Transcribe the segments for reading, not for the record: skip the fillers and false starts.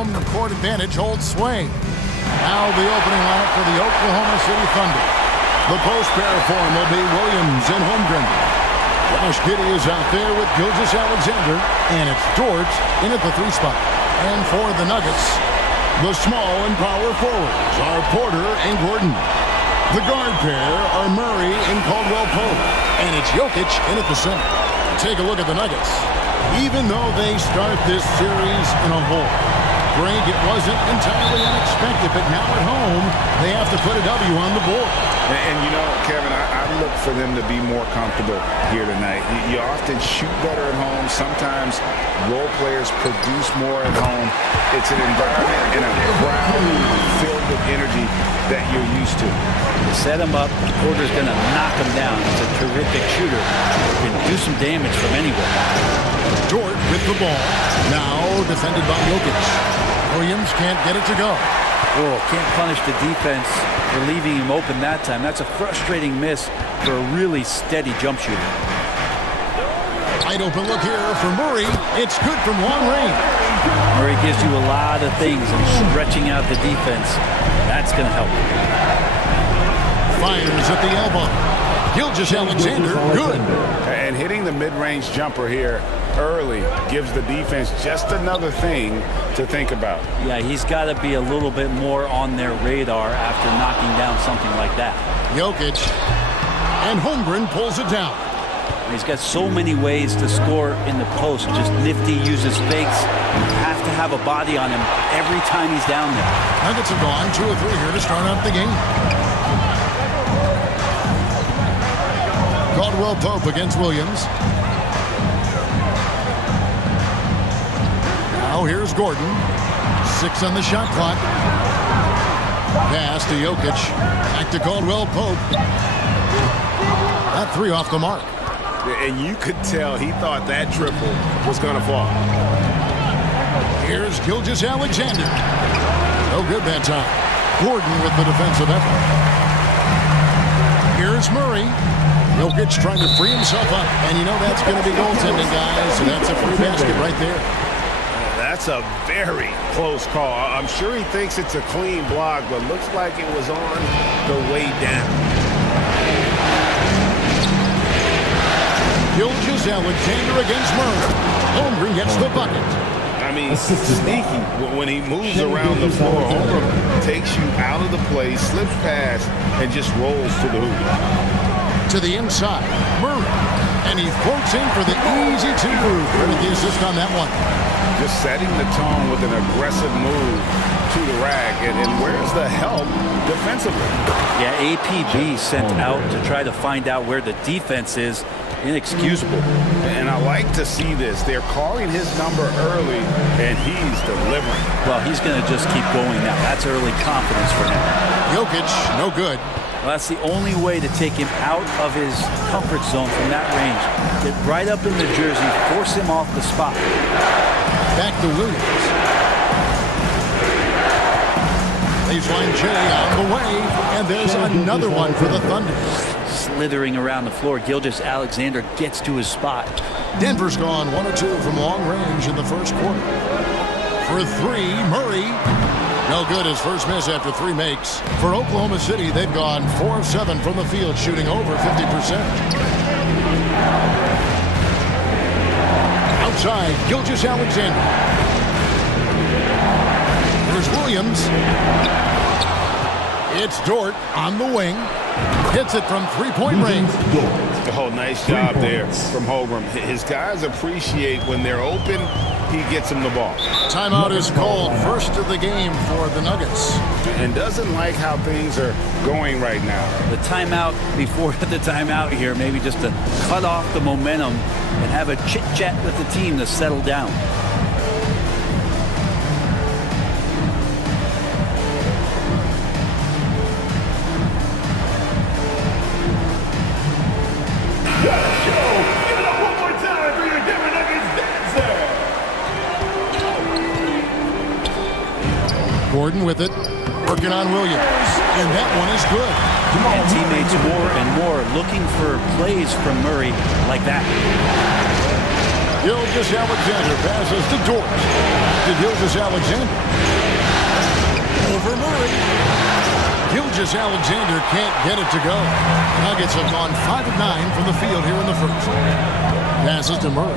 home court advantage holds sway. Now the opening lineup for the Oklahoma City Thunder. The post pair form will be Williams and Holmgren. Josh Giddey is out there with Gilgeous-Alexander, and it's Dort in at the 3 spot. And for the Nuggets, the small and power forwards are Porter and Gordon. The guard pair are Murray and Caldwell-Pope, and it's Jokic in at the center. Take a look at the Nuggets. Even though they start this series in a hole, Greg, it wasn't entirely unexpected, but now at home, they have to put a W on the board. And you know, Kevin, I look for them to be more comfortable here tonight. You often shoot better at home. Sometimes role players produce more at home. It's an environment and a crowd filled with energy that you're used to. Set him up. Porter's going to knock him down. He's a terrific shooter. Can do some damage from anywhere. Dort with the ball. Now defended by Jokic. Williams can't get it to go. Oh, can't punish the defense for leaving him open that time. That's a frustrating miss for a really steady jump shooter. Wide open look here for Murray. It's good from long range. Murray gives you a lot of things, and stretching out the defense, that's going to help. Fires at the elbow. Gilgeous-Alexander, good. And hitting the mid-range jumper here early gives the defense just another thing to think about. Yeah, he's got to be a little bit more on their radar after knocking down something like that. Jokic, and Holmgren pulls it down. He's got so many ways to score in the post. Just nifty, uses fakes. You have to have a body on him every time he's down there. Nuggets have gone 2 of 3 here to start out the game. Caldwell-Pope against Williams. Now here's Gordon. 6 on the shot clock. Pass to Jokic. Back to Caldwell-Pope. That 3 off the mark. And you could tell he thought that triple was going to fall. Here's Gilgeous-Alexander. No good that time. Gordon with the defensive effort. Here's Murray. Jokic trying to free himself up. And you know that's going to be goaltending, guys. So that's a free basket right there. That's a very close call. I'm sure he thinks it's a clean block, but looks like it was on the way down. Gilgeous-Alexander against Murray. Holmgren gets the bucket. I mean, sneaky when he moves around the floor. Holmgren takes you out of the play, slips past, and just rolls to the hoop. To the inside, Murray. And he floats in for the easy 2. Credit the assist on that one. Just setting the tone with an aggressive move to the rack. And where's the help defensively? Yeah, APB sent out to try to find out where the defense is. Inexcusable. And I like to see this. They're calling his number early, and he's delivering. Well, he's going to just keep going now. That's early confidence for him. Jokic, no good. Well, that's the only way to take him out of his comfort zone from that range. Get right up in the jersey, force him off the spot. Back to Williams. Baseline J on the way, and there's another one for the Thunder. Slithering around the floor, Gilgeous-Alexander gets to his spot. Denver's gone 1 of 2 from long range in the first quarter. For 3, Murray. No good, his first miss after 3 makes. For Oklahoma City, they've gone 4 of 7 from the field, shooting over 50%. Outside, Gilgeous-Alexander. Here's Williams. It's Dort on the wing. Hits it from 3-point range. Oh, nice job there from Holmgren. His guys appreciate when they're open, he gets them the ball. Timeout is called, first of the game for the Nuggets. And doesn't like how things are going right now. The timeout before the timeout here, maybe just to cut off the momentum and have a chit-chat with the team to settle down. Gordon with it, working on Williams, and that one is good. And teammates more and more looking for plays from Murray like that. Gilgeous-Alexander passes to Dort. To Gilgeous-Alexander. Over Murray. Gilgeous-Alexander can't get it to go. Nuggets have gone 5 of 9 from the field here in the first. Passes to Murray.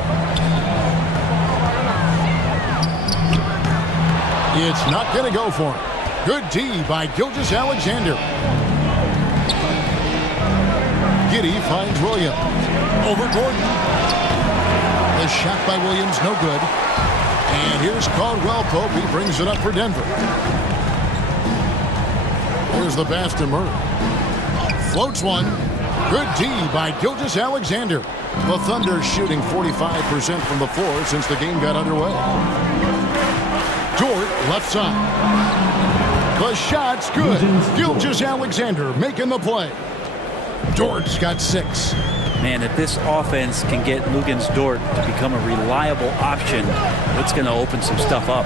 It's not going to go for him. Good D by Gilgeous-Alexander. Giddey finds Williams. Over Gordon. The shot by Williams, no good. And here's Caldwell Pope. He brings it up for Denver. Here's the pass to Murray. Floats one. Good D by Gilgeous-Alexander. The Thunder shooting 45% from the floor since the game got underway. Dort, left side. The shot's good. Gilgeous-Alexander making the play. Dort's got 6. Man, if this offense can get Luguentz Dort to become a reliable option, it's going to open some stuff up.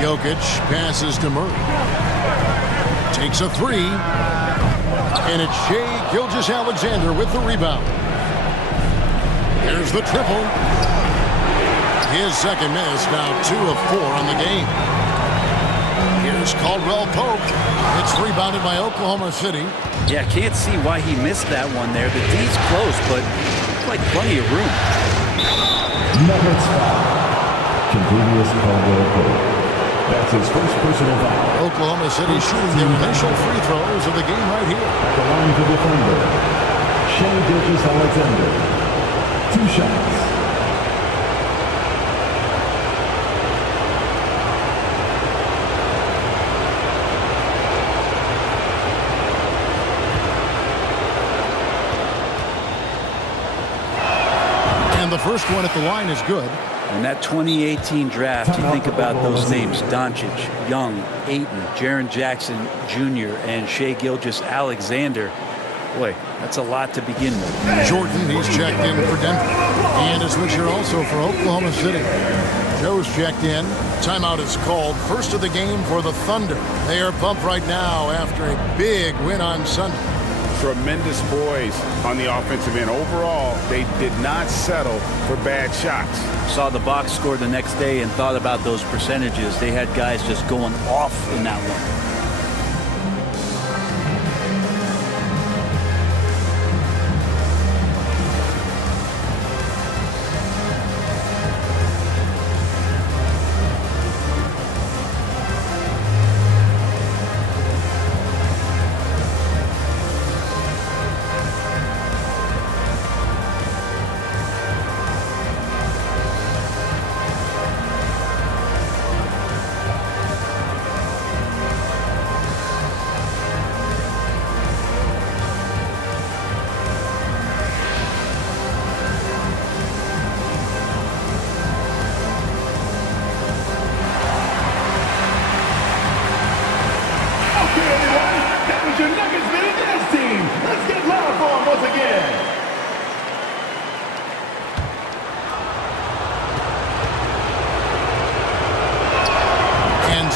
Jokic passes to Murray. Takes a 3. And it's Shai Gilgeous-Alexander with the rebound. Here's the triple. His second miss, now 2 of 4 on the game. Here's Caldwell Pope. It's rebounded by Oklahoma City. Yeah, can't see why he missed that one there. The D's close, but like plenty of room. Nuggets foul. Continuous Caldwell Pope. That's his first personal foul. Oklahoma City shooting their initial free throws of the game right here. At the line to defender, Shai Gilgeous-Alexander. 2 shots. The first one at the line is good. In that 2018 draft, you think about those names: Doncic, Young, Ayton, Jaren Jackson Jr., and Shai Gilgeous-Alexander. Boy, that's a lot to begin with. Jordan, he's checked in for Denver. And a switcher also for Oklahoma City. Joe's checked in. Timeout is called. First of the game for the Thunder. They are pumped right now after a big win on Sunday. Tremendous boys on the offensive end. Overall, they did not settle for bad shots. Saw the box score the next day and thought about those percentages. They had guys just going off in that one.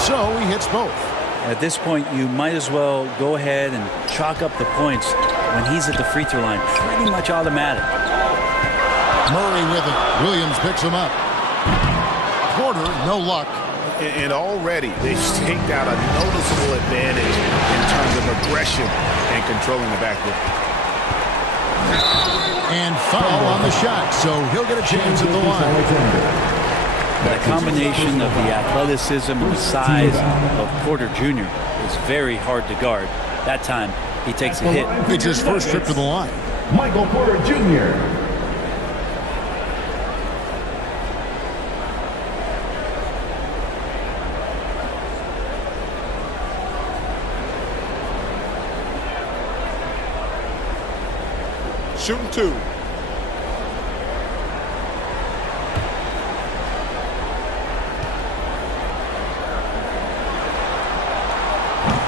So he hits both. At this point, you might as well go ahead and chalk up the points when he's at the free throw line. Pretty much automatic. Murray with it. Williams picks him up. Porter, no luck. And already they've staked out a noticeable advantage in terms of aggression and controlling the backcourt. And foul on the shot, so he'll get a chance at the line. The combination of the athleticism and the size of Porter Jr. is very hard to guard. That time, he takes a hit. It's his first trip to the line. Michael Porter Jr. Shooting 2.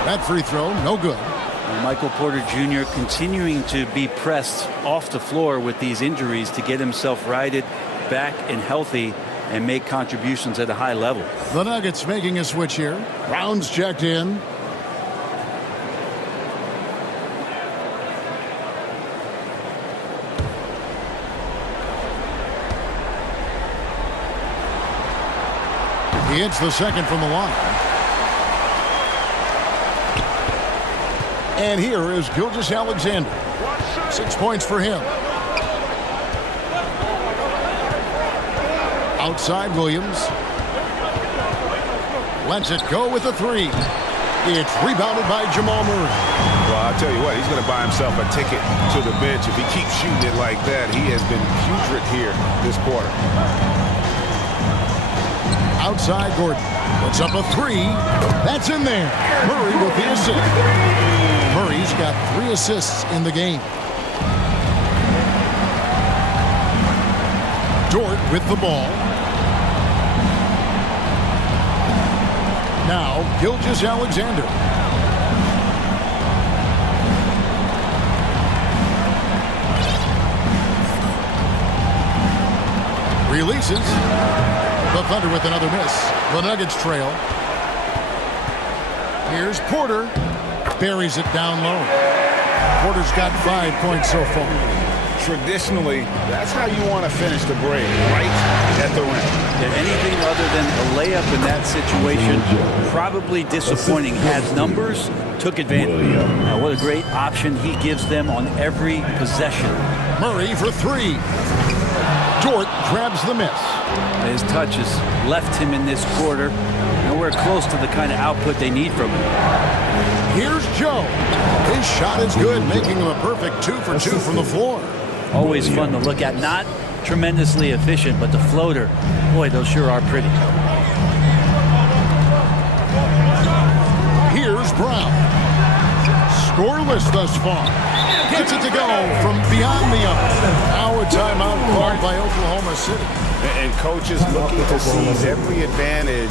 That free throw, no good. And Michael Porter Jr. continuing to be pressed off the floor with these injuries to get himself righted, back and healthy, and make contributions at a high level. The Nuggets making a switch here. Brown's checked in. He hits the second from the line. And here is Gilgeous-Alexander. 6 points for him. Outside Williams. Lets it go with a three. It's rebounded by Jamal Murray. Well, I'll tell you what, he's going to buy himself a ticket to the bench. If he keeps shooting it like that, he has been putrid here this quarter. Outside Gordon. Puts up a three. That's in there. Murray with the assist. Murray's got 3 assists in the game. Dort with the ball. Now, Gilgeous-Alexander. Releases. The Thunder with another miss. The Nuggets trail. Here's Porter. Buries it down low. Porter's got 5 points so far. Traditionally, that's how you want to finish the break, right at the rim. Yeah, anything other than a layup in that situation, probably disappointing. Has numbers, took advantage. Now, what a great option he gives them on every possession. Murray for 3. Dort grabs the miss. His touch has left him in this quarter nowhere close to the kind of output they need from him. Here's Joe. His shot is good, making him a perfect 2 for 2 from the floor. Always fun to look at. Not tremendously efficient, but the floater, boy, those sure are pretty. Here's Brown. Scoreless thus far. Gets it to go from beyond the arc. Now a timeout called by Oklahoma City. And coaches looking to seize every advantage,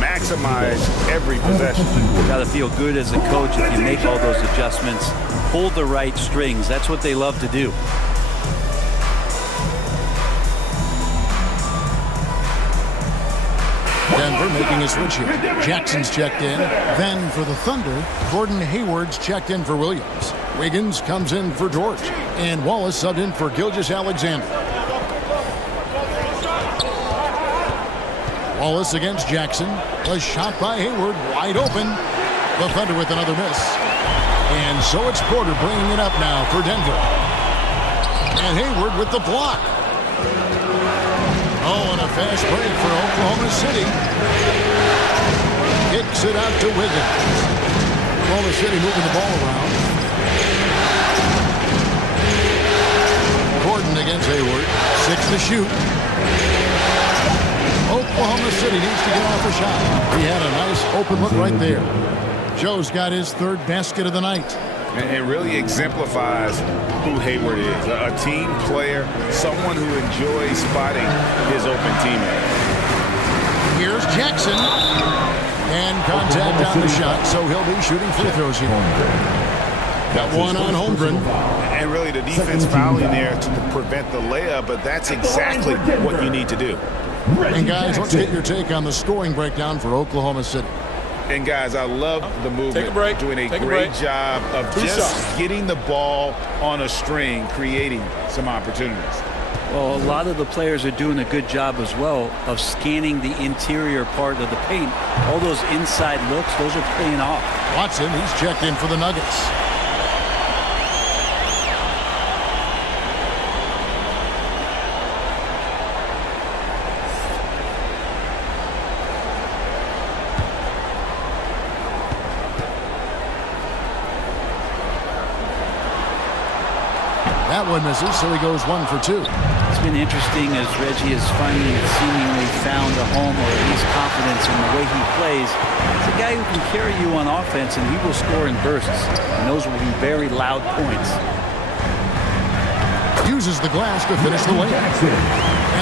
maximize every possession. Got to feel good as a coach if you make all those adjustments. Pull the right strings. That's what they love to do. Denver making a switch here. Jackson's checked in. Then for the Thunder, Gordon Hayward's checked in for Williams. Wiggins comes in for George. And Wallace subbed in for Gilgeous-Alexander. Wallace against Jackson. A shot by Hayward, wide open. The Thunder with another miss. And so it's Porter bringing it up now for Denver. And Hayward with the block. Oh, and a fast break for Oklahoma City. Kicks it out to Wiggins. Oklahoma City moving the ball around. Gordon against Hayward. 6 to shoot. Oklahoma City needs to get off a shot. He had a nice open look right there. Joe's got his 3rd basket of the night. And it really exemplifies who Hayward is. A team player, someone who enjoys spotting his open teammate. Here's Jackson. And contact on the shot, so he'll be shooting free throws here. Got one on Holmgren. And really the defense fouling there to prevent the layup, but that's exactly what you need to do. And guys, let's get your take on the scoring breakdown for Oklahoma City. And guys, I love the movement. Doing a great job of just getting the ball on a string, creating some opportunities. Well, a lot of the players are doing a good job as well of scanning the interior part of the paint. All those inside looks, those are paying off. Watson, he's checked in for the Nuggets. That one misses, so he goes 1 for 2. It's been interesting as Reggie has finally seemingly found a home, or at least confidence in the way he plays. He's a guy who can carry you on offense, and he will score in bursts. And those will be very loud points. Uses the glass to finish the layup.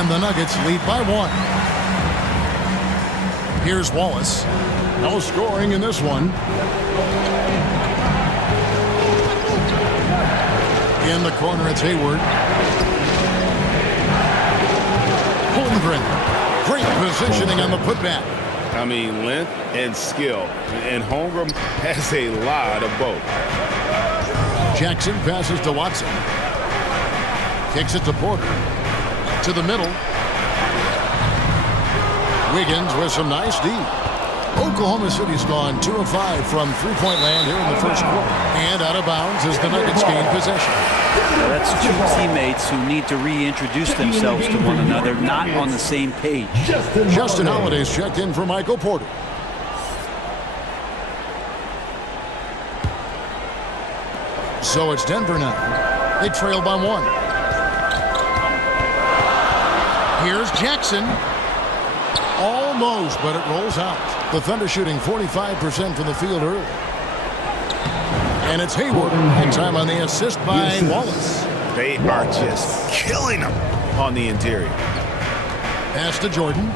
And the Nuggets lead by 1. Here's Wallace. No scoring in this one. In the corner, it's Hayward. Holmgren. Great positioning on the putback. I mean, length and skill. And Holmgren has a lot of both. Jackson passes to Watson. Kicks it to Porter. To the middle. Wiggins with some nice D. Oklahoma City's gone 2 of 5 from three-point land here in the first quarter. And out of bounds as the Nuggets gain possession. Well, that's two teammates who need to reintroduce themselves to one another, not on the same page. Justin Holiday's checked in for Michael Porter. So it's Denver now. They trail by 1. Here's Jackson. Almost, but it rolls out. The Thunder shooting 45% from the field early. And it's Hayward. And time on the assist by Wallace. They are just killing them on the interior. Pass to Jordan.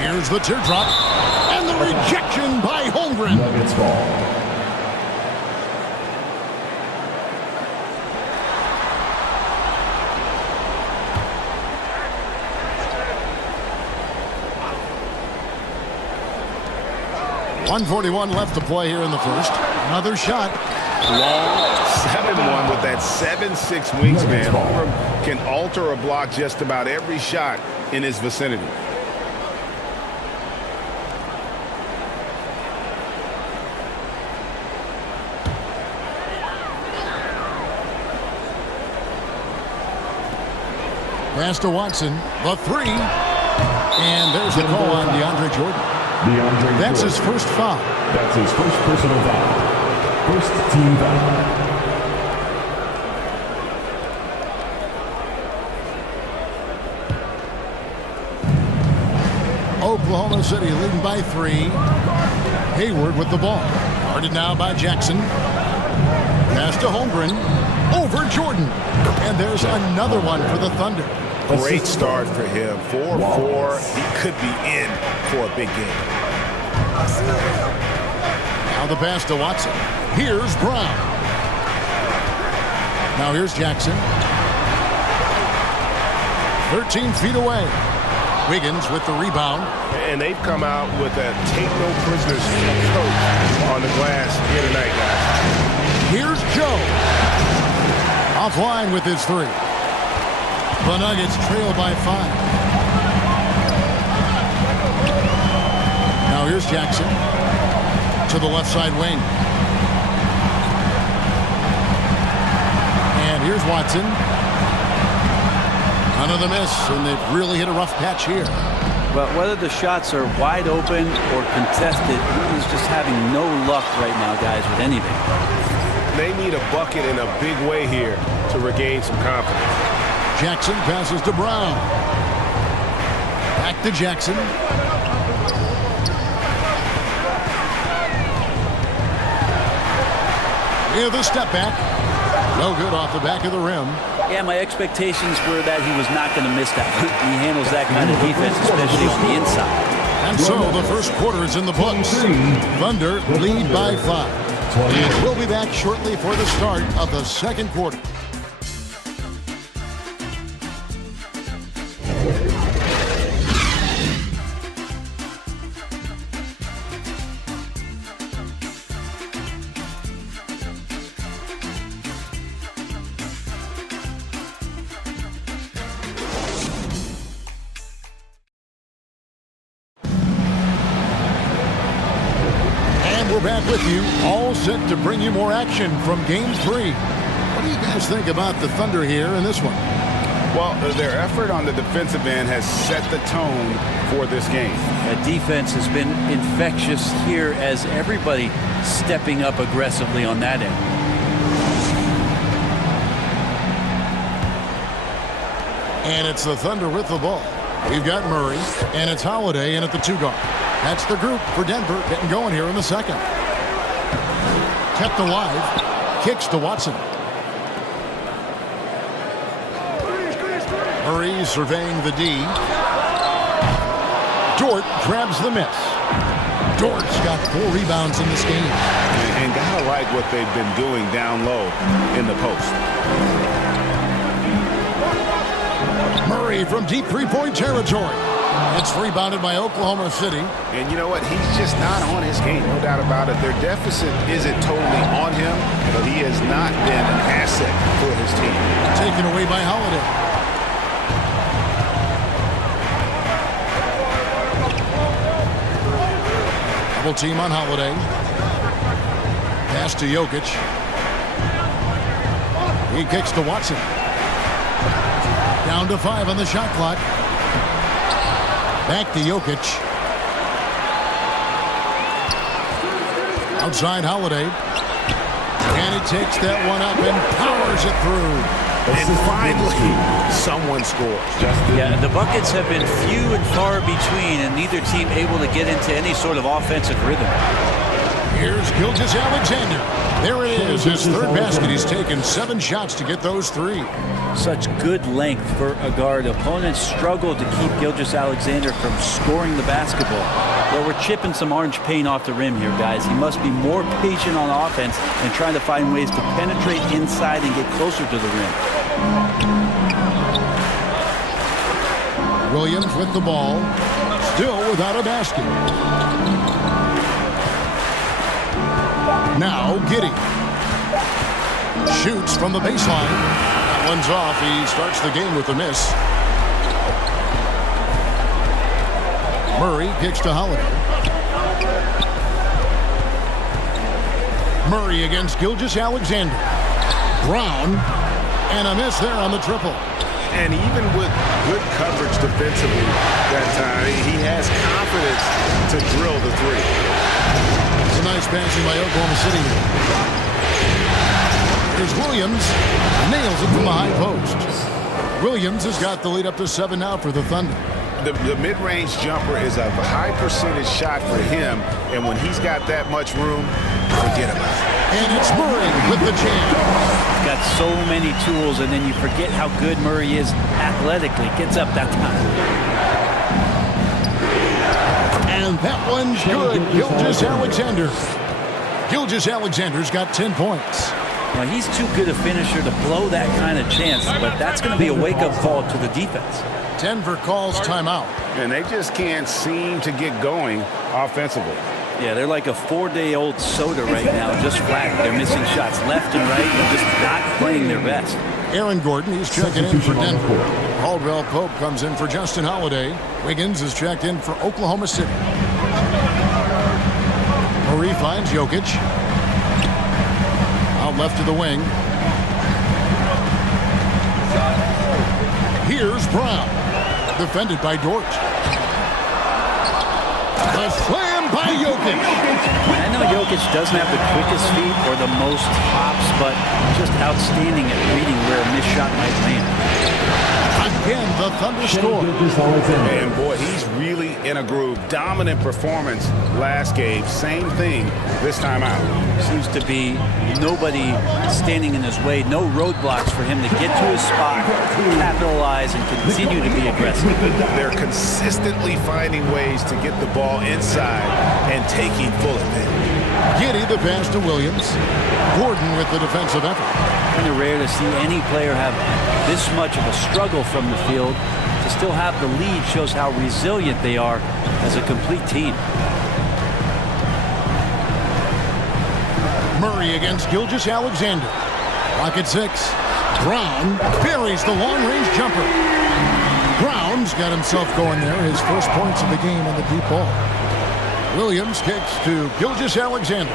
Here's the teardrop. And the rejection by Holmgren. Nuggets ball. .141 left to play here in the first. Another shot. Long 7-1 with that 7'6" wingsman. Holmgren can alter a block just about every shot in his vicinity. Pass to Watson. The 3. And there's the call on DeAndre Jordan. That's his first foul. That's his first personal foul. First team foul. Oklahoma City leading by 3. Hayward with the ball. Guarded now by Jackson. Pass to Holmgren. Over Jordan. And there's another one for the Thunder. Great start for him. 4-4. He could be in for a big game. Now the pass to Watson. Here's Brown. Now here's Jackson. 13 feet away. Wiggins with the rebound. And they've come out with a take no prisoners approach on the glass here tonight, guys. Here's Joe. Offline with his 3. The Nuggets trail by 5. Now here's Jackson to the left side wing. And here's Watson. Another miss, and they've really hit a rough patch here. But whether the shots are wide open or contested, he's just having no luck right now, guys, with anything. They need a bucket in a big way here to regain some confidence. Jackson passes to Brown. Back to Jackson. With a step back. No good off the back of the rim. Yeah, my expectations were that he was not going to miss that. He handles that kind of defense, especially on the inside. And so the first quarter is in the books. Thunder lead by 5. And we'll be back shortly for the start of the second quarter. We're back with you, all set to bring you more action from Game 3. What do you guys think about the Thunder here in this one? Well, their effort on the defensive end has set the tone for this game. That defense has been infectious here as everybody stepping up aggressively on that end. And it's the Thunder with the ball. We've got Murray, and it's Holiday in at the 2 guard. That's the group for Denver getting going here in the second. Kept alive. Kicks to Watson. Murray surveying the D. Dort grabs the miss. Dort's got 4 rebounds in this game. And gotta like what they've been doing down low in the post. Murray from deep 3-point territory. It's rebounded by Oklahoma City. And you know what? He's just not on his game, no doubt about it. Their deficit isn't totally on him, but he has not been an asset for his team. Taken away by Holiday. Double team on Holiday. Pass to Jokic. He kicks to Watson. Down to 5 on the shot clock. Back to Jokic. Outside Holiday. And he takes that one up and powers it through. And finally, someone scores. Yeah, the buckets have been few and far between, and neither team able to get into any sort of offensive rhythm. Here's Gilgeous-Alexander. There it is, his third basket. He's taken 7 shots to get those 3. Such good length for a guard. Opponents struggle to keep Gilgeous-Alexander from scoring the basketball. Well, we're chipping some orange paint off the rim here, guys. He must be more patient on offense and trying to find ways to penetrate inside and get closer to the rim. Williams with the ball. Still without a basket. Now Giddey. Shoots from the baseline. That one's off. He starts the game with a miss. Murray kicks to Holiday. Murray against Gilgeous-Alexander. Brown. And a miss there on the triple. And even with good coverage defensively that time, he has confidence to drill the 3. It's a nice passing by Oklahoma City. Here's Williams. Nails it from the high post. Williams has got the lead up to 7 now for the Thunder. The mid-range jumper is a high percentage shot for him, and when he's got that much room, forget about it. And it's Murray with the jam. Got so many tools, and then you forget how good Murray is athletically. Gets up that time. And that one's good. Gilgeous-Alexander. Gilgeous-Alexander's got 10 points. Well, he's too good a finisher to blow that kind of chance, but that's going to be a wake-up call to the defense. Denver calls timeout. And they just can't seem to get going offensively. Yeah, they're like a 4-day-old soda right now, just flat. They're missing shots left and right and just not playing their best. Aaron Gordon, he's checking in for Denver. Caldwell Pope comes in for Justin Holiday. Wiggins is checked in for Oklahoma City. Murray finds Jokic. Out left to the wing. Here's Brown. Defended by Dort. A slam by Jokic. I know Jokic doesn't have the quickest feet or the most hops, but just outstanding at reading where a missed shot might land. Again, the Thunder score. And boy, he's really in a groove. Dominant performance last game. Same thing this time out. Seems to be nobody standing in his way. No roadblocks for him to get to his spot, capitalize, and continue to be aggressive. They're consistently finding ways to get the ball inside and taking full advantage. Giddey the pass to Williams. Gordon with the defensive effort. Kind of rare to see any player have this much of a struggle from the field. To still have the lead shows how resilient they are as a complete team. Murray against Gilgeous-Alexander. Clock at 6. Brown buries the long-range jumper. Brown's got himself going there. His first points of the game on the deep ball. Williams kicks to Gilgeous-Alexander.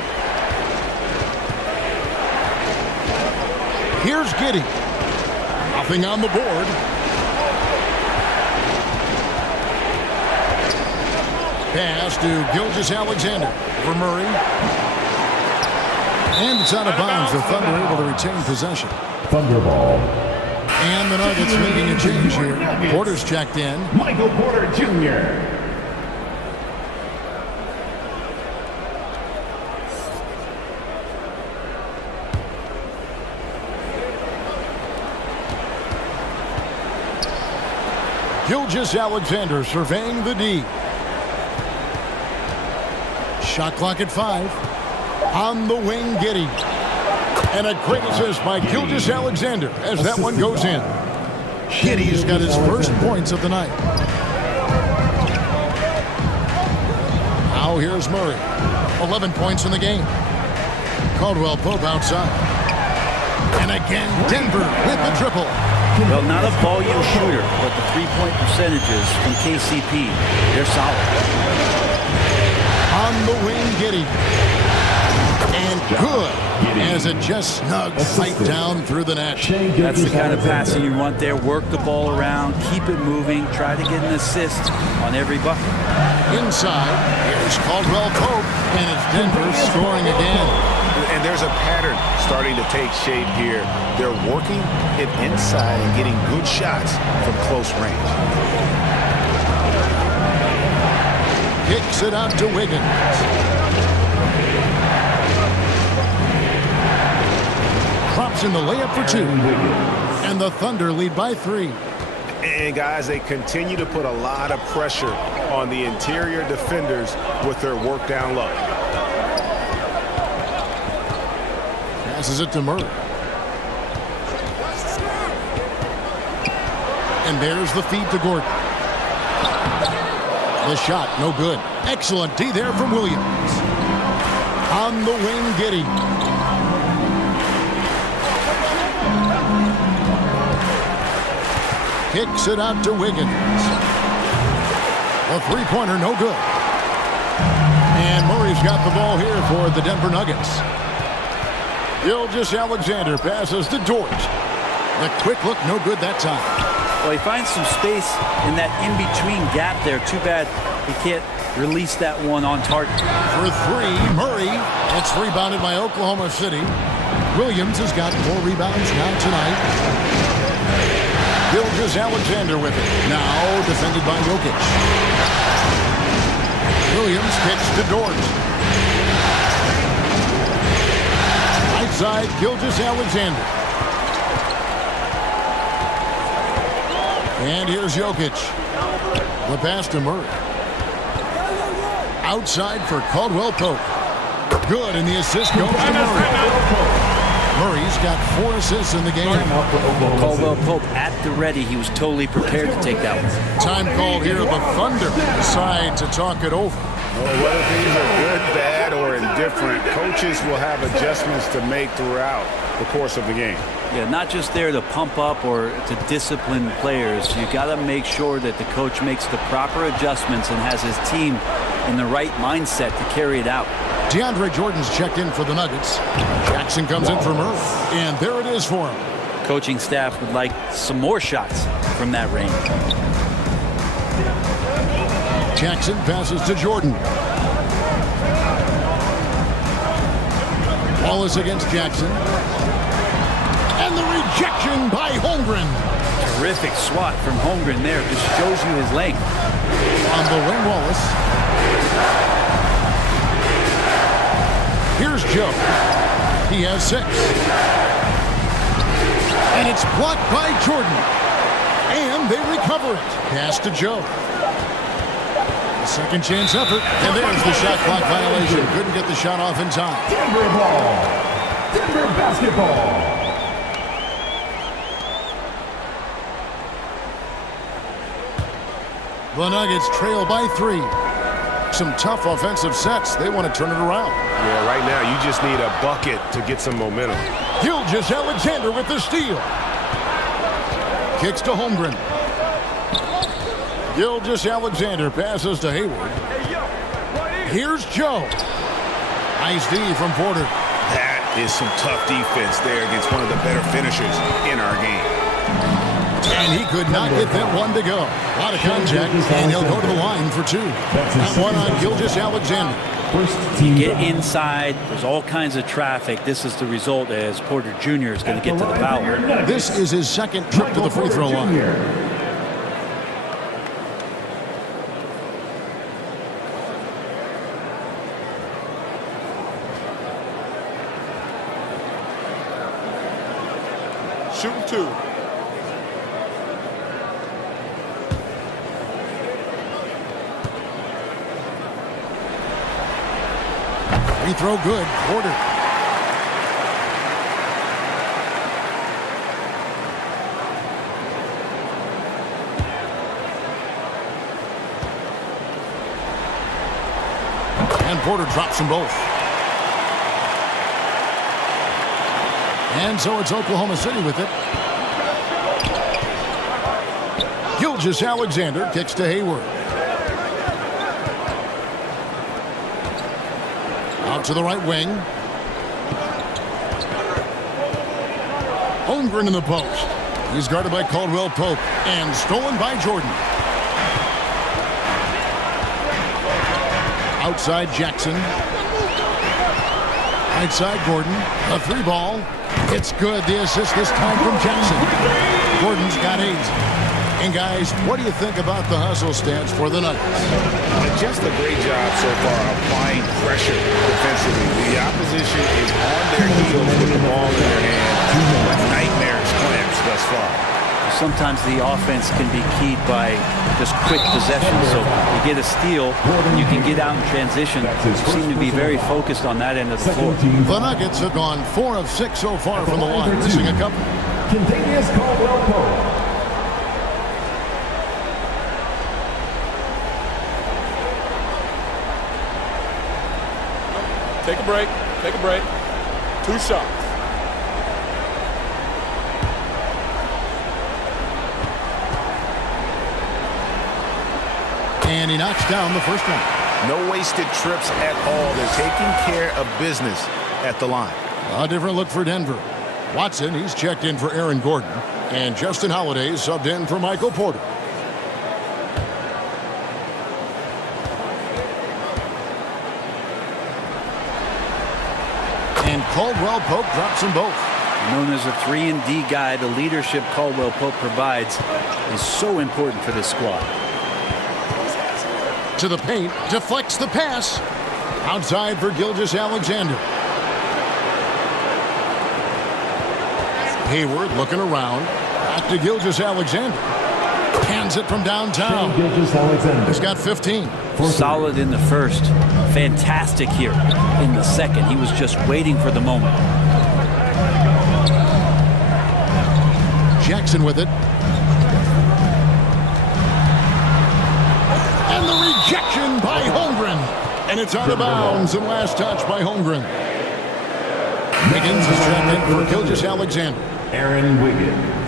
Here's Giddey. Nothing on the board. Pass to Gilgeous-Alexander for Murray. And it's out of bounds. The Thunder able to retain possession. Thunderball. And the Nuggets making a change here. Porter's checked in. Michael Porter Jr. Gilgeous-Alexander surveying the D. Shot clock at 5. On the wing, Giddey. And a great assist by Gilgeous-Alexander as that one goes in. Giddey's got his first points of the night. Now here's Murray. 11 points in the game. Caldwell Pope outside. And again, Denver with the triple. Well, not a volume shooter, but the three-point percentages from KCP, they're solid. On the wing, Giddey. And good, as it just snugs right down through the net. That's the kind of passing you want there. Work the ball around, keep it moving, try to get an assist on every bucket. Inside, here's Caldwell Pope, and it's Denver scoring again. And there's a pattern starting to take shape here. They're working it inside and getting good shots from close range. Kicks it out to Wiggins. Drops in the layup for 2. And the Thunder lead by 3. And guys, they continue to put a lot of pressure on the interior defenders with their work down low. Passes it to Murray. And there's the feed to Gordon. The shot, no good. Excellent D there from Williams. On the wing, Giddey. Kicks it out to Wiggins. A three-pointer, no good. And Murray's got the ball here for the Denver Nuggets. Gilgeous-Alexander passes to Dort. The quick look, no good that time. Well, he finds some space in that in-between gap there. Too bad he can't release that one on target. For 3, Murray. It's rebounded by Oklahoma City. Williams has got 4 rebounds now tonight. Gilgeous-Alexander with it. Now defended by Jokic. Williams kicks to Dort. Right side, Gilgeous-Alexander. And here's Jokic. The pass to Murray. Outside for Caldwell Pope. Good, and the assist goes to Murray. Murray's got 4 assists in the game. Caldwell Pope at the ready. He was totally prepared to take that one. Time called here. The Thunder decide to talk it over. Well, whether things are good, bad, or indifferent, coaches will have adjustments to make throughout the course of the game. Yeah, not just there to pump up or to discipline players. You got to make sure that the coach makes the proper adjustments and has his team in the right mindset to carry it out. DeAndre Jordan's checked in for the Nuggets. Jackson comes in for Murray, and there it is for him. Coaching staff would like some more shots from that range. Jackson passes to Jordan. Wallace against Jackson. And the rejection by Holmgren. Terrific swat from Holmgren there. Just shows you his length. On the wing, Wallace. Here's Joe. He has 6. And it's blocked by Jordan. And they recover it. Pass to Joe. Second chance effort. And there's the shot clock violation. Couldn't get the shot off in time. Denver ball. Denver basketball. The Nuggets trail by 3. Some tough offensive sets. They want to turn it around. Yeah, right now you just need a bucket to get some momentum. Gilgeous-Alexander with the steal. Kicks to Holmgren. Gilgeous-Alexander passes to Hayward. Here's Joe. Nice D from Porter. That is some tough defense there against one of the better finishers in our game. And he could not get that one to go. A lot of contact, and he'll go to the line for 2. That one on Gilgeous-Alexander. Get inside. There's all kinds of traffic. This is the result as Porter Jr. is going to get to the foul. This is his second trip to the free throw line. Shooting 2. Free throw good. Porter. And Porter drops them both. And so it's Oklahoma City with it. Gilgeous-Alexander kicks to Hayward. to the right wing. Holmgren in the post. He's guarded by Caldwell Pope and stolen by Jordan. Outside Jackson. Right side Gordon. A 3-ball. It's good. The assist this time from Jackson. Gordon's got 8. And guys, what do you think about the hustle stance for the Nuggets? Just a great job so far applying pressure defensively. The opposition is on their heels with the ball in their hand. Nightmarish clamps thus far. Sometimes the offense can be keyed by just quick possession. So you get a steal, and you can get out in transition. You seem to be very focused on that end of the floor. The Nuggets have gone 4 of 6 so far from the line, missing a couple. Contagious Caldwell Pope. Take a break. Take a break. 2 shots. And he knocks down the first one. No wasted trips at all. They're taking care of business at the line. A different look for Denver. Watson, he's checked in for Aaron Gordon. And Justin Holiday subbed in for Michael Porter. And Caldwell Pope drops them both. Known as a 3-and-D guy, the leadership Caldwell Pope provides is so important for this squad. To the paint, deflects the pass. Outside for Gilgeous-Alexander. Hayward looking around. Back to Gilgeous-Alexander. Hands it from downtown. Gilgeous-Alexander. He's got 15. Solid in the first. Fantastic here in the second. He was just waiting for the moment. Jackson with it. And the rejection by Holmgren. And it's out of bounds and last touch by Holmgren. Wiggins is trapped in for Gilgeous-Alexander. Aaron Wiggins.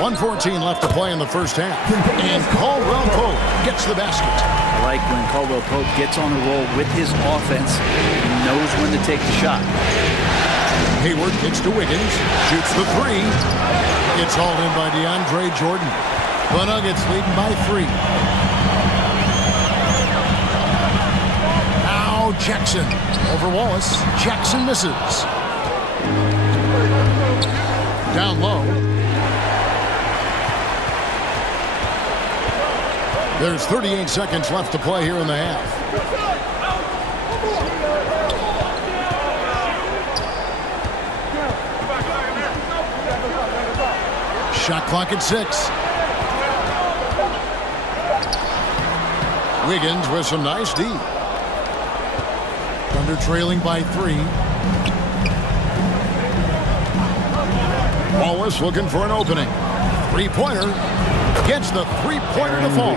.114 left to play in the first half. And Caldwell Pope gets the basket. I like when Caldwell Pope gets on a roll with his offense. He knows when to take the shot. Hayward gets to Wiggins. Shoots the 3. It's hauled in by DeAndre Jordan. The Nuggets leading by 3. Now Jackson over Wallace. Jackson misses. Down low. There's 38 seconds left to play here in the half. Shot clock at 6. Wiggins with some nice D. Thunder trailing by 3. Wallace looking for an opening. 3-pointer. Gets the 3-pointer to fall.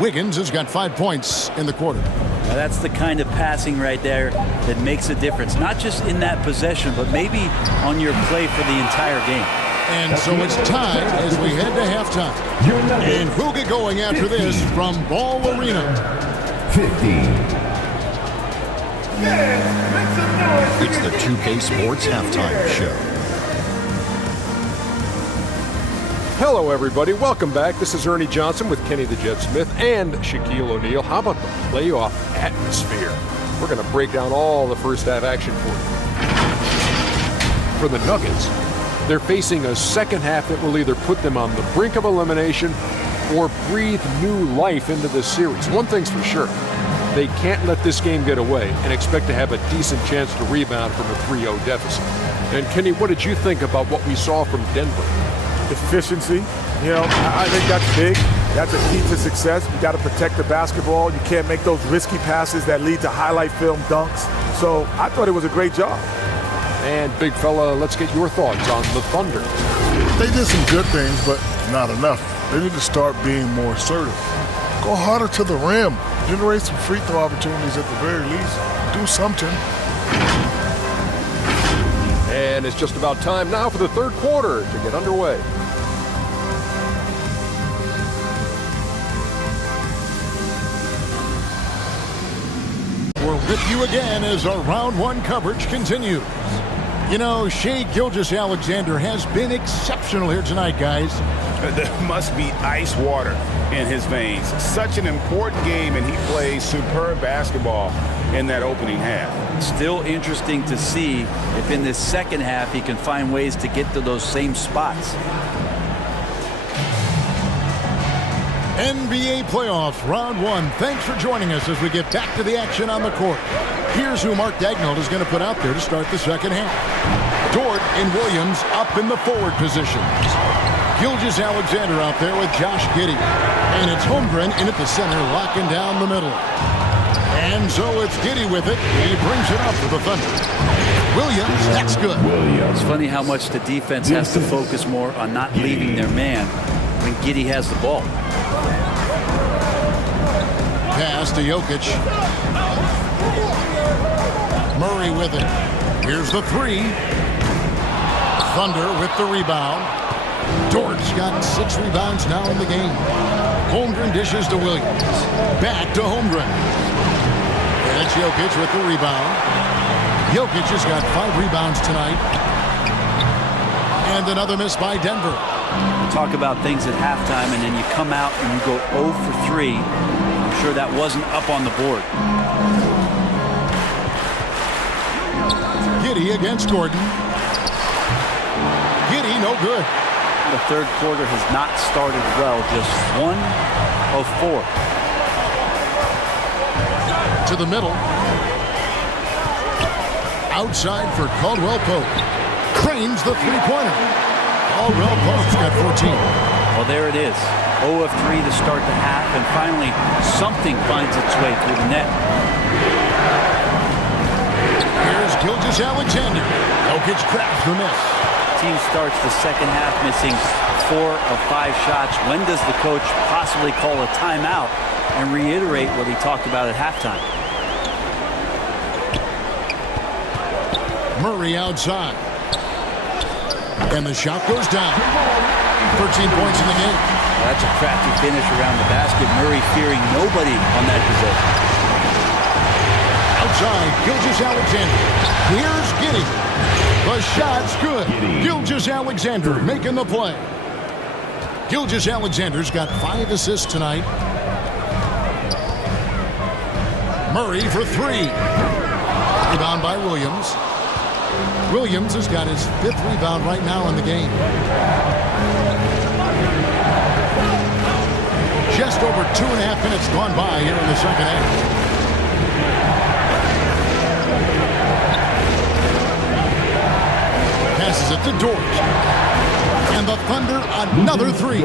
Wiggins has got 5 points in the quarter. Now that's the kind of passing right there that makes a difference. Not just in that possession, but maybe on your play for the entire game. And so it's tied as we head to halftime. And who'll get going after this from Ball Arena? 50. It's the 2K Sports Halftime Show. Hello, everybody. Welcome back. This is Ernie Johnson with Kenny the Jet Smith and Shaquille O'Neal. How about the playoff atmosphere? We're going to break down all the first half action for you. For the Nuggets, they're facing a second half that will either put them on the brink of elimination or breathe new life into this series. One thing's for sure. They can't let this game get away and expect to have a decent chance to rebound from a 3-0 deficit. And Kenny, what did you think about what we saw from Denver? Efficiency. You know, I think that's big. That's a key to success. You got to protect the basketball. You can't make those risky passes that lead to highlight film dunks. So I thought it was a great job. And big fella, let's get your thoughts on the Thunder. They did some good things, but not enough. They need to start being more assertive. Go harder to the rim. Generate some free throw opportunities at the very least. Do something. And it's just about time now for the third quarter to get underway. We're with you again as our round one coverage continues. You know, Shai Gilgeous-Alexander has been exceptional here tonight, guys. There must be ice water in his veins. Such an important game, and he plays superb basketball in that opening half. Still interesting to see if in this second half he can find ways to get to those same spots. NBA playoffs, round one. Thanks for joining us as we get back to the action on the court. Here's who Mark Daigneault is going to put out there to start the second half. Dort and Williams up in the forward positions. Gilgeous-Alexander out there with Josh Giddey. And it's Holmgren in at the center, locking down the middle. And so it's Giddey with it. He brings it up for the Thunder. Williams, that's good. It's funny how much the defense has to focus more on not leaving their man when Giddey has the ball. Pass to Jokic. Murray with it. Here's the three. Thunder with the rebound. Dort's got 6 rebounds now in the game. Holmgren dishes to Williams. Back to Holmgren. And it's Jokic with the rebound. Jokic has got 5 rebounds tonight. And another miss by Denver. Talk about things at halftime, and then you come out and you go 0 for 3. I'm sure that wasn't up on the board. Giddey against Gordon. Giddey, no good. The third quarter has not started well, just 1 of 4. To the middle. Outside for Caldwell Pope. Cranes the three-pointer. Caldwell Pope's got 14. Well, there it is. 0 of 3 to start the half, and finally something finds its way through the net. Here's Gilgeous-Alexander. Jokic cracks the miss. Team starts the second half missing 4 of 5 shots. When does the coach possibly call a timeout and reiterate what he talked about at halftime? Murray outside. And the shot goes down. 13 points in the game. That's a crafty finish around the basket. Murray fearing nobody on that possession. Outside, Gilgeous-Alexander. Here's Giddey. The shot's good. Gilgeous-Alexander making the play. Gilgeous-Alexander's got 5 assists tonight. Murray for 3. Rebound by Williams. Williams has got his 5th rebound right now in the game. Just over 2.5 minutes gone by here in the second half. Passes it to Dort. And the Thunder another 3.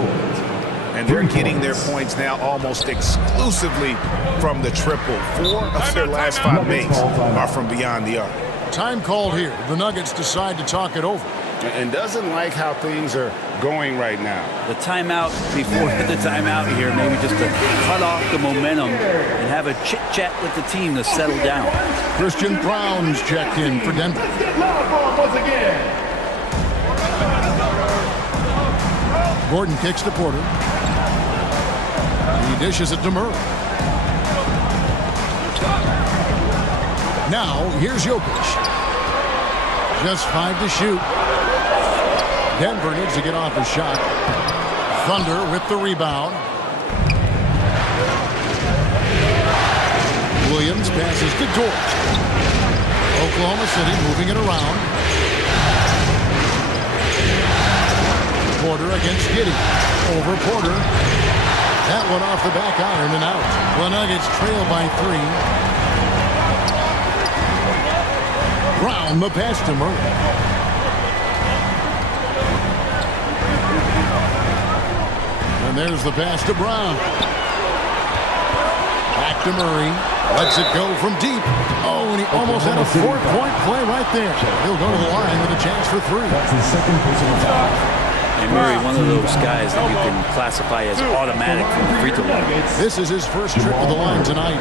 And they're getting their points now almost exclusively from the triple. 4 of their last 5 makes are from beyond the arc. Time called here. The Nuggets decide to talk it over. And doesn't like how things are going right now. The timeout before the timeout here, maybe just to cut off the momentum and have a chit-chat with the team to settle down. Christian Brown's checked in for Denver. Gordon kicks to Porter. He dishes it to Murray. Now, here's Jokic. Just 5 to shoot. Denver needs to get off his shot. Thunder with the rebound. Williams passes to Dort. Oklahoma City moving it around. Porter against Giddey. Over Porter. That one off the back iron and out. The Nuggets trail by 3. Brown the pass to Murray. And there's the pass to Brown. Back to Murray. Lets it go from deep. Oh, and he almost had a 4-point play right there. He'll go to the line with a chance for 3. That's his second personal foul. And Murray, one of those guys that you can classify as automatic from the free throw line. This is his first trip to the line tonight.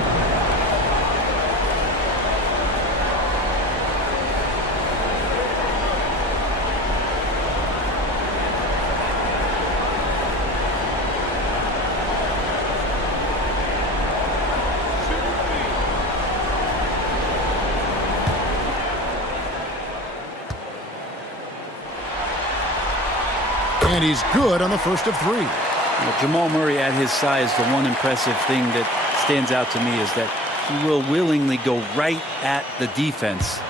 And he's good on the first of 3. Well, Jamal Murray at his size, the one impressive thing that stands out to me is that he will willingly go right at the defense.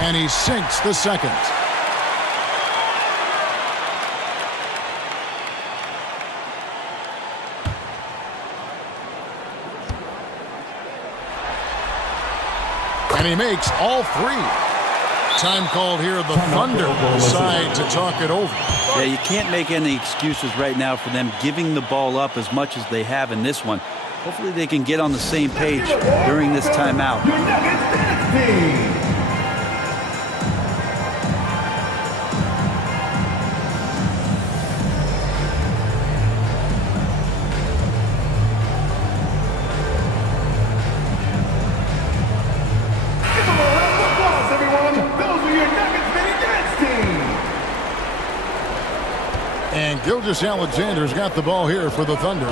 And he sinks the second. And he makes all 3. Time called here. The Thunder decide to talk it over. Yeah, you can't make any excuses right now for them giving the ball up as much as they have in this one. Hopefully they can get on the same page during this timeout. And Gilgeous-Alexander's got the ball here for the Thunder.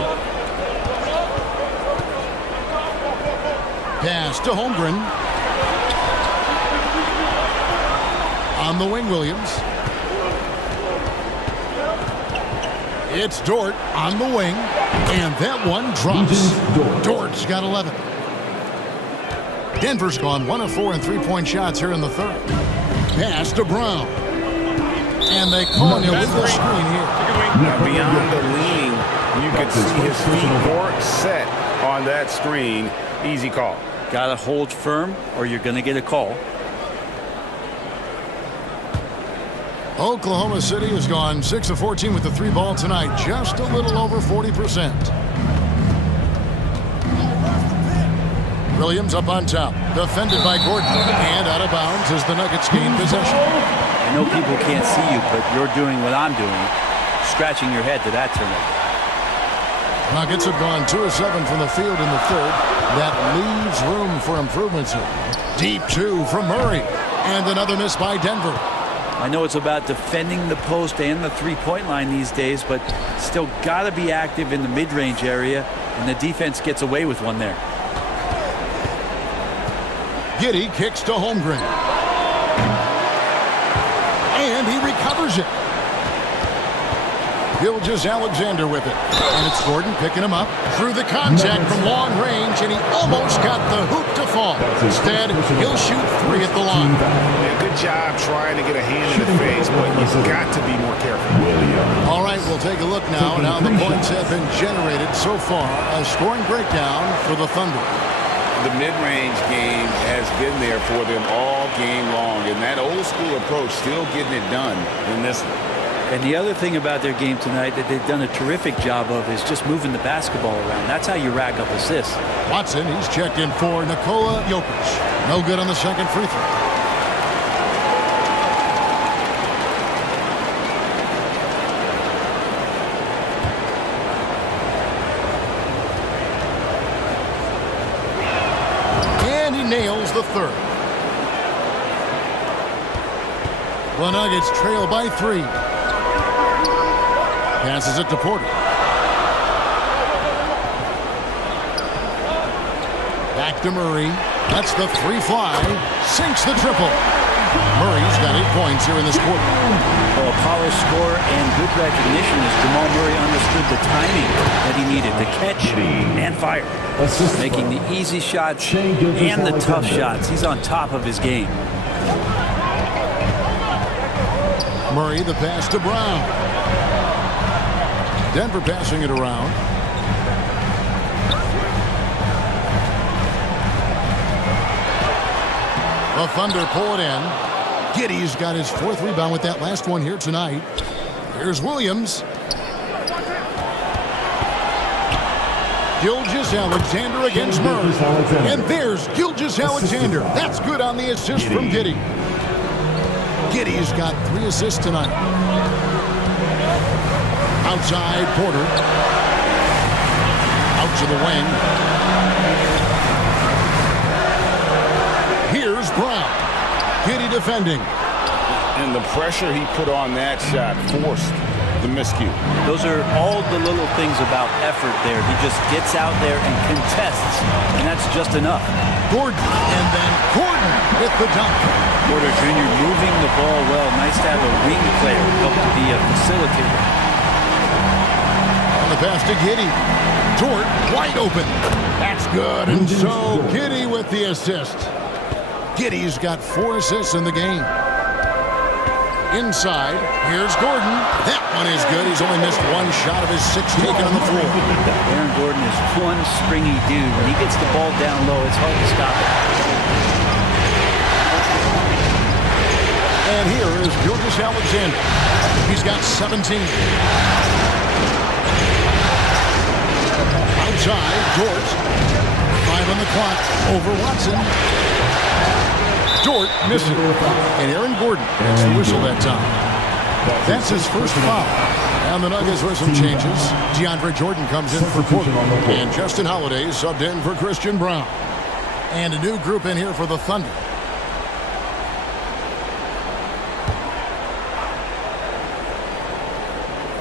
Pass to Holmgren. On the wing, Williams. It's Dort on the wing. And that one drops. Dort's got 11. Denver's gone 1 of 4 in three-point shots here in the third. Pass to Brown. And they call an illegal screen here. Now, beyond the leaning, you could see his feet weren't set on that screen. Easy call. Got to hold firm or you're going to get a call. Oklahoma City has gone 6 of 14 with the 3-ball tonight. Just a little over 40%. Williams up on top. Defended by Gordon. And out of bounds as the Nuggets gain possession. I know people can't see you, but you're doing what I'm doing. Scratching your head to that turnover. Nuggets have gone 2 of 7 from the field in the third. That leaves room for improvements here. Deep 2 from Murray. And another miss by Denver. I know it's about defending the post and the three-point line these days, but still got to be active in the mid-range area, and the defense gets away with one there. Giddey kicks to Holmgren. And he recovers it. Gilgeous-Alexander with it. And it's Gordon picking him up through the contact from long range, and he almost got the hoop to fall. Instead, he'll shoot 3 at the line. Yeah, good job trying to get a hand in the face, but you've got to be more careful. All right, we'll take a look now at how the points have been generated so far. A scoring breakdown for the Thunder. The mid-range game has been there for them all game long, and that old-school approach still getting it done in this one. And the other thing about their game tonight that they've done a terrific job of is just moving the basketball around. That's how you rack up assists. Watson, he's checked in for Nikola Jokic. No good on the second free throw. And he nails the third. The Nuggets trail by 3. Passes it to Porter. Back to Murray. That's the 3 fly. Sinks the triple. Murray's got 8 points here in this quarter. Well, a polished score and good recognition as Jamal Murray understood the timing that he needed to catch and fire. Making the easy shots and the tough shots. He's on top of his game. Murray, the pass to Brown. Denver passing it around. The Thunder pull it in. Giddey's got his 4th rebound with that last one here tonight. Here's Williams. Gilgeous-Alexander against Murray. And there's Gilgeous-Alexander. That's good on the assist from Giddey. Giddey's got 3 assists tonight. Outside, Porter. Out to the wing. Here's Brown. Giddey defending. And the pressure he put on that shot forced the miscue. Those are all the little things about effort there. He just gets out there and contests, and that's just enough. Gordon, and then Gordon with the dunk. Porter Jr. moving the ball well. Nice to have a wing player help to be a facilitator. On the pass to Giddey. Dort wide open. That's good. And so Giddey with the assist. Giddey's got 4 assists in the game. Inside, here's Gordon. That one is good. He's only missed 1 shot of his 6 taken on the floor. Aaron Gordon is one springy dude. When he gets the ball down low, it's hard to stop it. And here is Gilgeous Alexander. He's got 17. Outside, Dort. 5 on the clock. Over Watson. Dort misses. And Aaron Gordon gets the whistle that time. That's his first foul. And the Nuggets with some changes. DeAndre Jordan comes in for Porter. And Justin Holiday subbed in for Christian Brown. And a new group in here for the Thunder.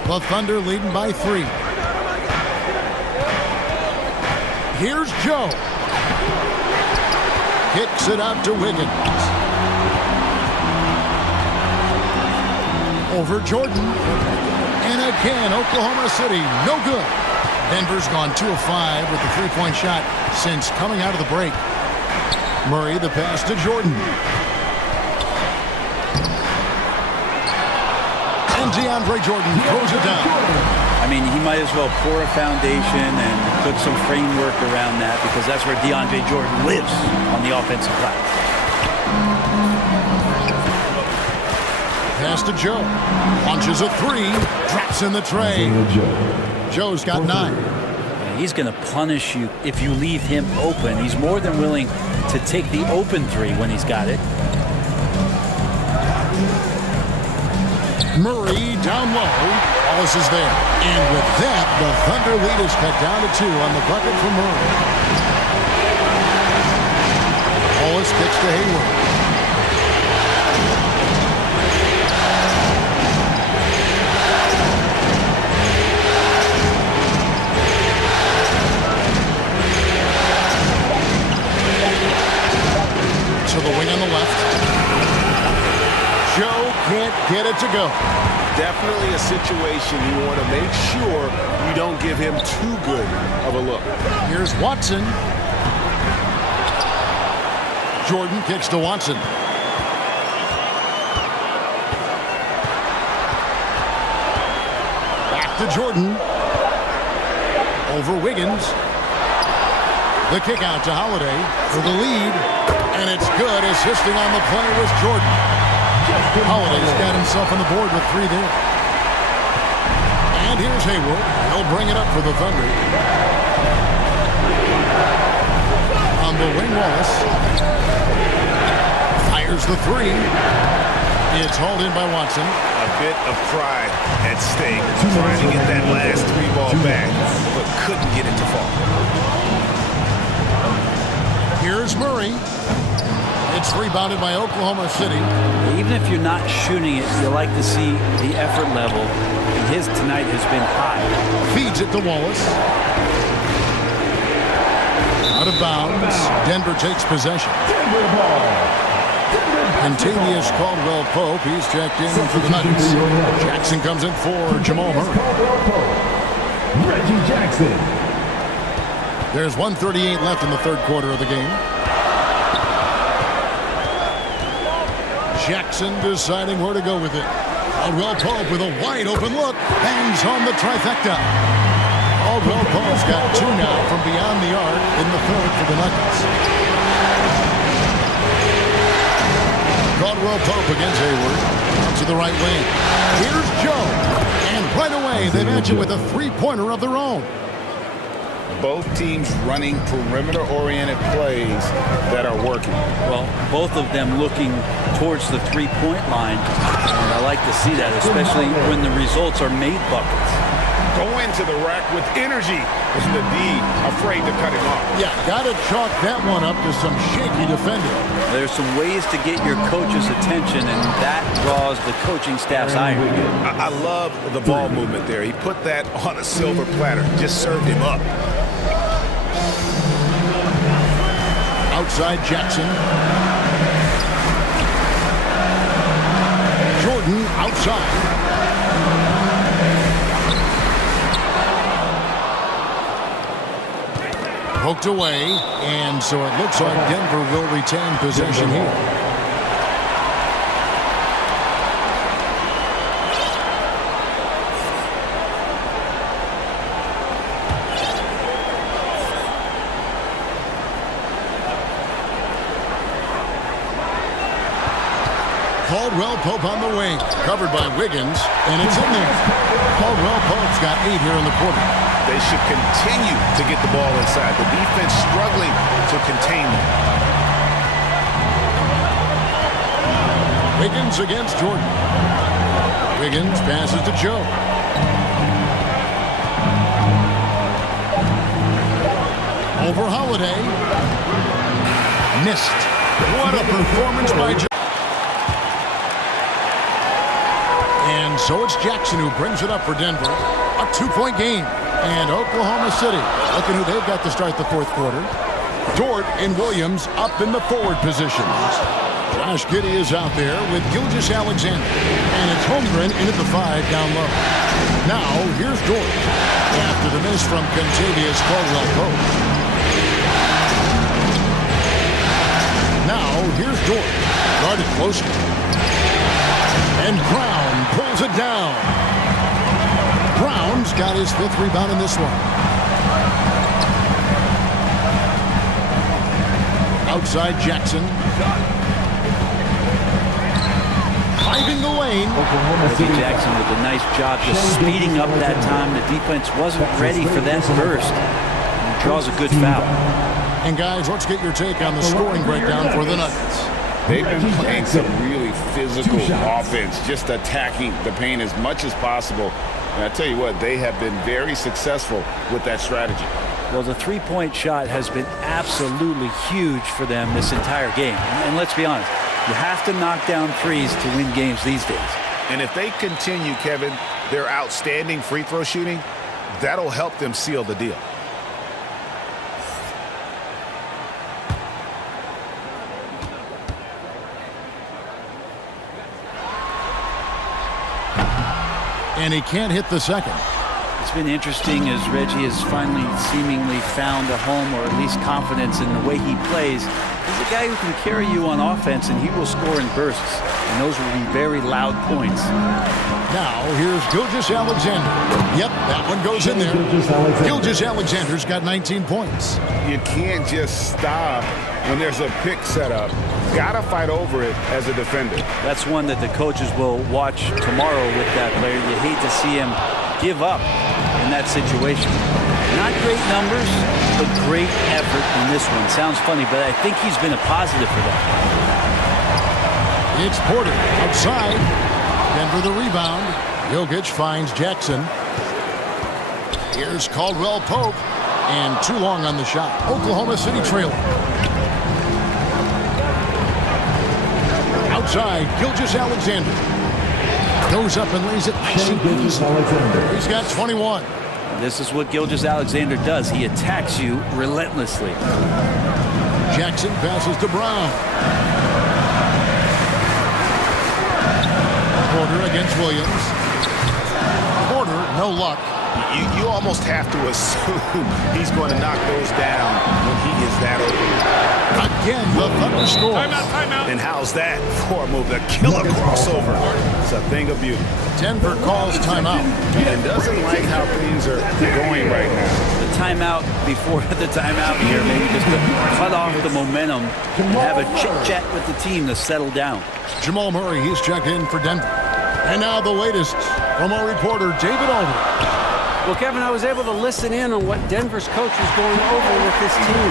The Thunder leading by 3. Here's Joe. Kicks it out to Wiggins. Over Jordan. And again, Oklahoma City, no good. Denver's gone 2 of 5 with the 3-point shot since coming out of the break. Murray, the pass to Jordan. And DeAndre Jordan throws it down. I mean, he might as well pour a foundation and put some framework around that because that's where DeAndre Jordan lives on the offensive glass. Pass to Joe. Launches a 3. Drops in the tray. Joe's got 9. He's going to punish you if you leave him open. He's more than willing to take the open 3 when he's got it. Murray down low. Wallace is there. And with that, the Thunder lead is cut down to 2 on the bucket for Murray. Wallace kicks to Hayward. To the wing on the left. Joe can't get it to go. Definitely a situation you want to make sure you don't give him too good of a look. Here's Watson. Jordan kicks to Watson. Back to Jordan. Over Wiggins. The kick out to Holiday for the lead. And it's good. Assisting on the play was Jordan. Holiday's got himself on the board with 3 there. And here's Hayward. He'll bring it up for the Thunder. On the wing, Wallace. Fires the 3. It's hauled in by Watson. A bit of pride at stake. Trying to get that last 3 ball back, but couldn't get it to fall. Here's Murray. It's rebounded by Oklahoma City. Even if you're not shooting it, you like to see the effort level. And his tonight has been high. Feeds it to Wallace. Out of bounds. Denver takes possession. Denver ball. Contavious Caldwell-Pope. He's checked in for the Nuggets. Jackson comes in for Jamal Murray. Reggie Jackson. There's 1:38 left in the 3rd quarter of the game. Jackson deciding where to go with it. Caldwell-Pope with a wide open look. Bangs home the trifecta. Caldwell-Pope's got 2 now from beyond the arc in the 3rd for the Nuggets. Caldwell-Pope against Hayward. Out to the right wing. Here's Joe. And right away they match it with a 3-pointer of their own. Both teams running perimeter-oriented plays that are working. Well, both of them looking towards the 3-point line. And I like to see that, especially when the results are made buckets. go into the rack with energy, and the D afraid to cut him off. Yeah, got to chalk that one up to some shaky defending. There's some ways to get your coach's attention, and that draws the coaching staff's ire. I love the ball movement there. He put that on a silver platter, just served him up. Outside Jackson. Jordan outside. Poked away, and so it looks like Denver will retain possession here. Caldwell Pope on the wing, covered by Wiggins, and it's in there. Caldwell Pope's got 8 here in the quarter. They should continue to get the ball inside. The defense struggling to contain them. Wiggins against Jordan. Wiggins passes to Joe. Over Holiday. Missed. What a performance by Joe. And so it's Jackson who brings it up for Denver. A 2-point game. And Oklahoma City looking who they've got to start the fourth quarter. Dort and Williams up in the forward positions. Josh Giddey is out there with Gilgeous-Alexander. And it's Holmgren in at the 5 down low. Now here's Dort after the miss from Kentavious Caldwell-Pope. Now here's Dort, guarded closely. And Brown pulls it down. Brown's got his 5th rebound in this one. Outside Jackson. Driving the lane. Reggie Jackson with a nice job just speeding up that time. The defense wasn't ready for that burst. And he draws a good foul. And guys, let's get your take on the scoring breakdown for the Nuggets. They've been playing some really physical offense, just attacking the paint as much as possible. And I tell you what, they have been very successful with that strategy. Well, the three-point shot has been absolutely huge for them this entire game. And let's be honest, you have to knock down threes to win games these days. And if they continue, Kevin, their outstanding free throw shooting, that'll help them seal the deal. And he can't hit the second. It's been interesting as Reggie has finally seemingly found a home, or at least confidence in the way he plays. He's a guy who can carry you on offense, and he will score in bursts. And those will be very loud points. Now, here's Gilgeous-Alexander. Yep, that one goes in there. Gilgeous-Alexander's got 19 points. You can't just stop when there's a pick set up. Gotta fight over it as a defender. That's one that the coaches will watch tomorrow with that player. You hate to see him give up in that situation. Not great numbers, but great effort in this one. Sounds funny, but I think he's been a positive for them. It's Porter outside. Denver the rebound. Jokic finds Jackson. Here's Caldwell Pope. And too long on the shot. Oklahoma City trailing. Outside, Gilgeous-Alexander. Goes up and lays it nice and easy. He's got 21. This is what Gilgeous-Alexander does. He attacks you relentlessly. Jackson passes to Brown. Porter against Williams. Porter, no luck. You almost have to assume he's going to knock those down when he is that open. Again, the Thunder scores. Timeout. And how's that for a move? The killer crossover. It's a thing of beauty. Denver calls timeout. And doesn't like how things are going right now. The timeout before the timeout here, maybe just to cut off the momentum and have a chit-chat with the team to settle down. Jamal Murray, he's checked in for Denver. And now the latest from our reporter, David Aldridge. Well, Kevin, I was able to listen in on what Denver's coach was going over with his team.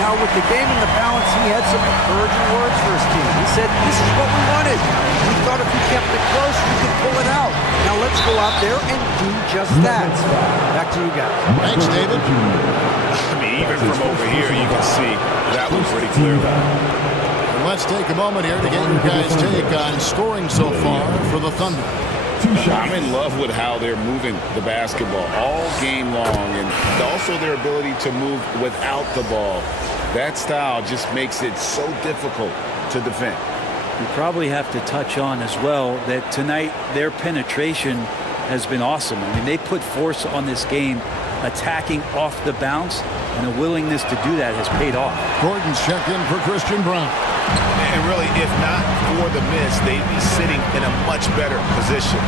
Now, with the game in the balance, he had some encouraging words for his team. He said, this is what we wanted. We thought if we kept it close, we could pull it out. Now, let's go out there and do just that. Back to you guys. Thanks, David. I mean, even from over here, you can see that was pretty clear. Let's take a moment here to get your guys' take on scoring so far for the Thunder. I'm in love with how they're moving the basketball all game long, and also their ability to move without the ball. That style just makes it so difficult to defend. We probably have to touch on as well that tonight their penetration has been awesome. I mean, they put force on this game, attacking off the bounce, and the willingness to do that has paid off. Gordon's checked in for Christian Brown. And really, if not for the miss, they'd be sitting in a much better position.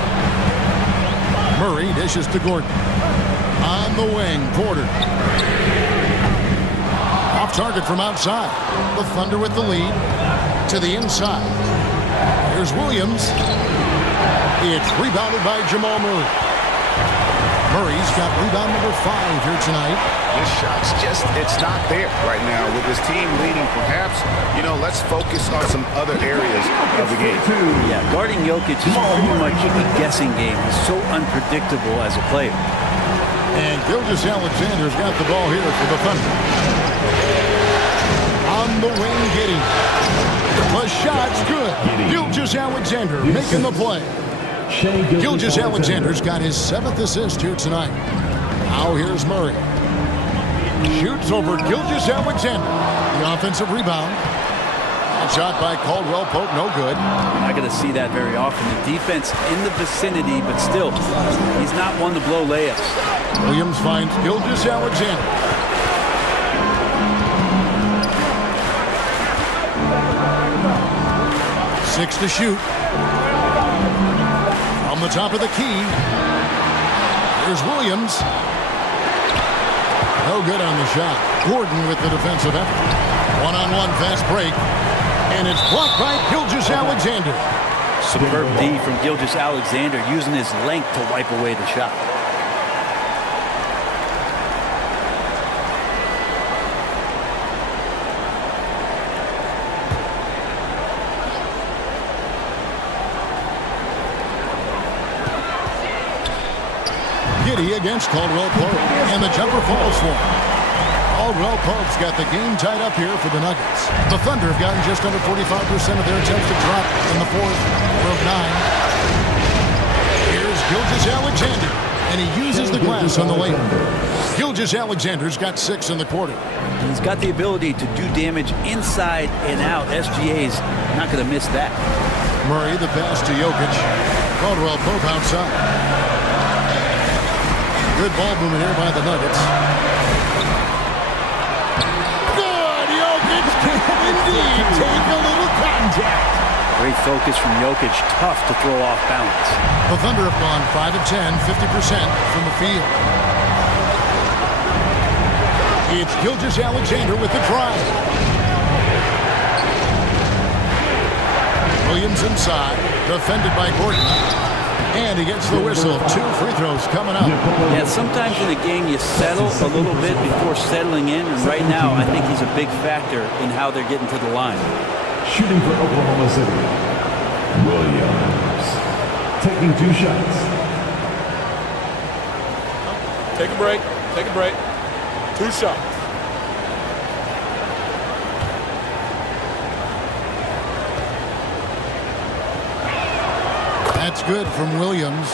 Murray dishes to Gordon. On the wing, Porter. Off target from outside. The Thunder with the lead. To the inside. Here's Williams. It's rebounded by Jamal Murray. Murray's got rebound number 5 here tonight. This shot's just, it's not there right now. With this team leading, perhaps, let's focus on some other areas of the game. Yeah, guarding Jokic is pretty much a guessing game. He's so unpredictable as a player. And Gilgeous-Alexander's got the ball here for the Thunder. On the wing, Giddey. The shot's good. Gilgeous-Alexander making the play. Gilgeous-Alexander's got his 7th assist here tonight. Now here's Murray. Shoots over Gilgeous-Alexander. The offensive rebound. And shot by Caldwell Pope, no good. You're not going to see that very often. The defense in the vicinity, but still, he's not one to blow layups. Williams finds Gilgeous-Alexander. Six to shoot. On the top of the key. Here's Williams. No good on the shot. Gordon with the defensive effort. One-on-one fast break. And it's blocked by Gilgeous-Alexander. Superb D from Gilgeous-Alexander, using his length to wipe away the shot. Giddey against Caldwell Pope. And the jumper falls for him. Caldwell Pope's got the game tied up here for the Nuggets. The Thunder have gotten just under 45% of their attempts to drop in the 4th of 9. Here's Gilgeous-Alexander, and he uses the glass on the layup. Gilgeous-Alexander's got 6 in the quarter. He's got the ability to do damage inside and out. SGA's not going to miss that. Murray the pass to Jokic. Caldwell Pope outside. Good ball movement here by the Nuggets. Indeed, take a little contact. Great focus from Jokic, tough to throw off balance. The Thunder have gone 5 of 10, 50% from the field. It's Gilgeous-Alexander with the drive. Williams inside, defended by Gordon. And he gets the whistle. 2 free throws coming up. Yeah, sometimes in a game you settle a little bit before settling in. And right now, I think he's a big factor in how they're getting to the line. Shooting for Oklahoma City, Williams. Taking 2 shots. Take a break. Take a break. 2 shots. That's good from Williams.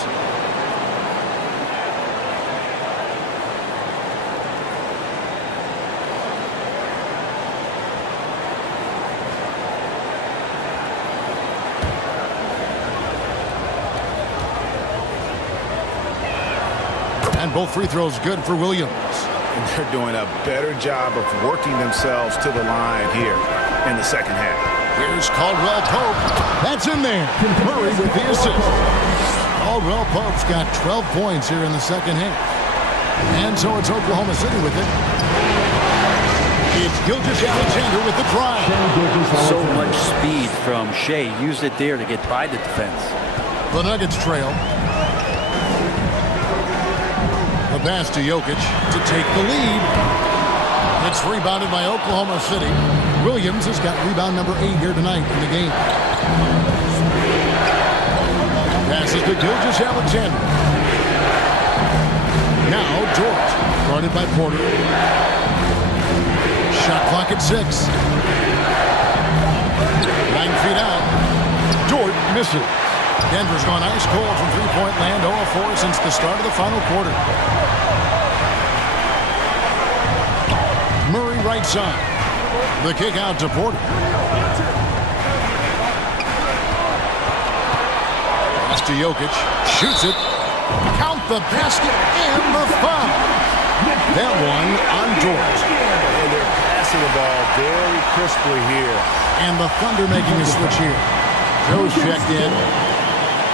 And both free throws good for Williams. And they're doing a better job of working themselves to the line here in the second half. Here's Caldwell Pope. That's in there. Murray with the assist. Caldwell Pope's got 12 points here in the second half. And so it's Oklahoma City with it. It's Gilgeous-Alexander with the drive. So much speed from Shea. Used it there to get by the defense. The Nuggets trail. pass to Jokic to take the lead. It's rebounded by Oklahoma City. Williams has got rebound number 8 here tonight in the game. Passes to Gilgeous-Alexander. Now Dort, guarded by Porter. Shot clock at 6. 9 feet out. Dort misses. Denver's gone ice cold from three-point land, 0-4 since the start of the final quarter. Murray right side. The kick out to Porter. Pass to Jokic. Shoots it. Count the basket and the foul. That one on Dort. And they're passing the ball very crisply here. And the Thunder making a switch here. Joe's checked in.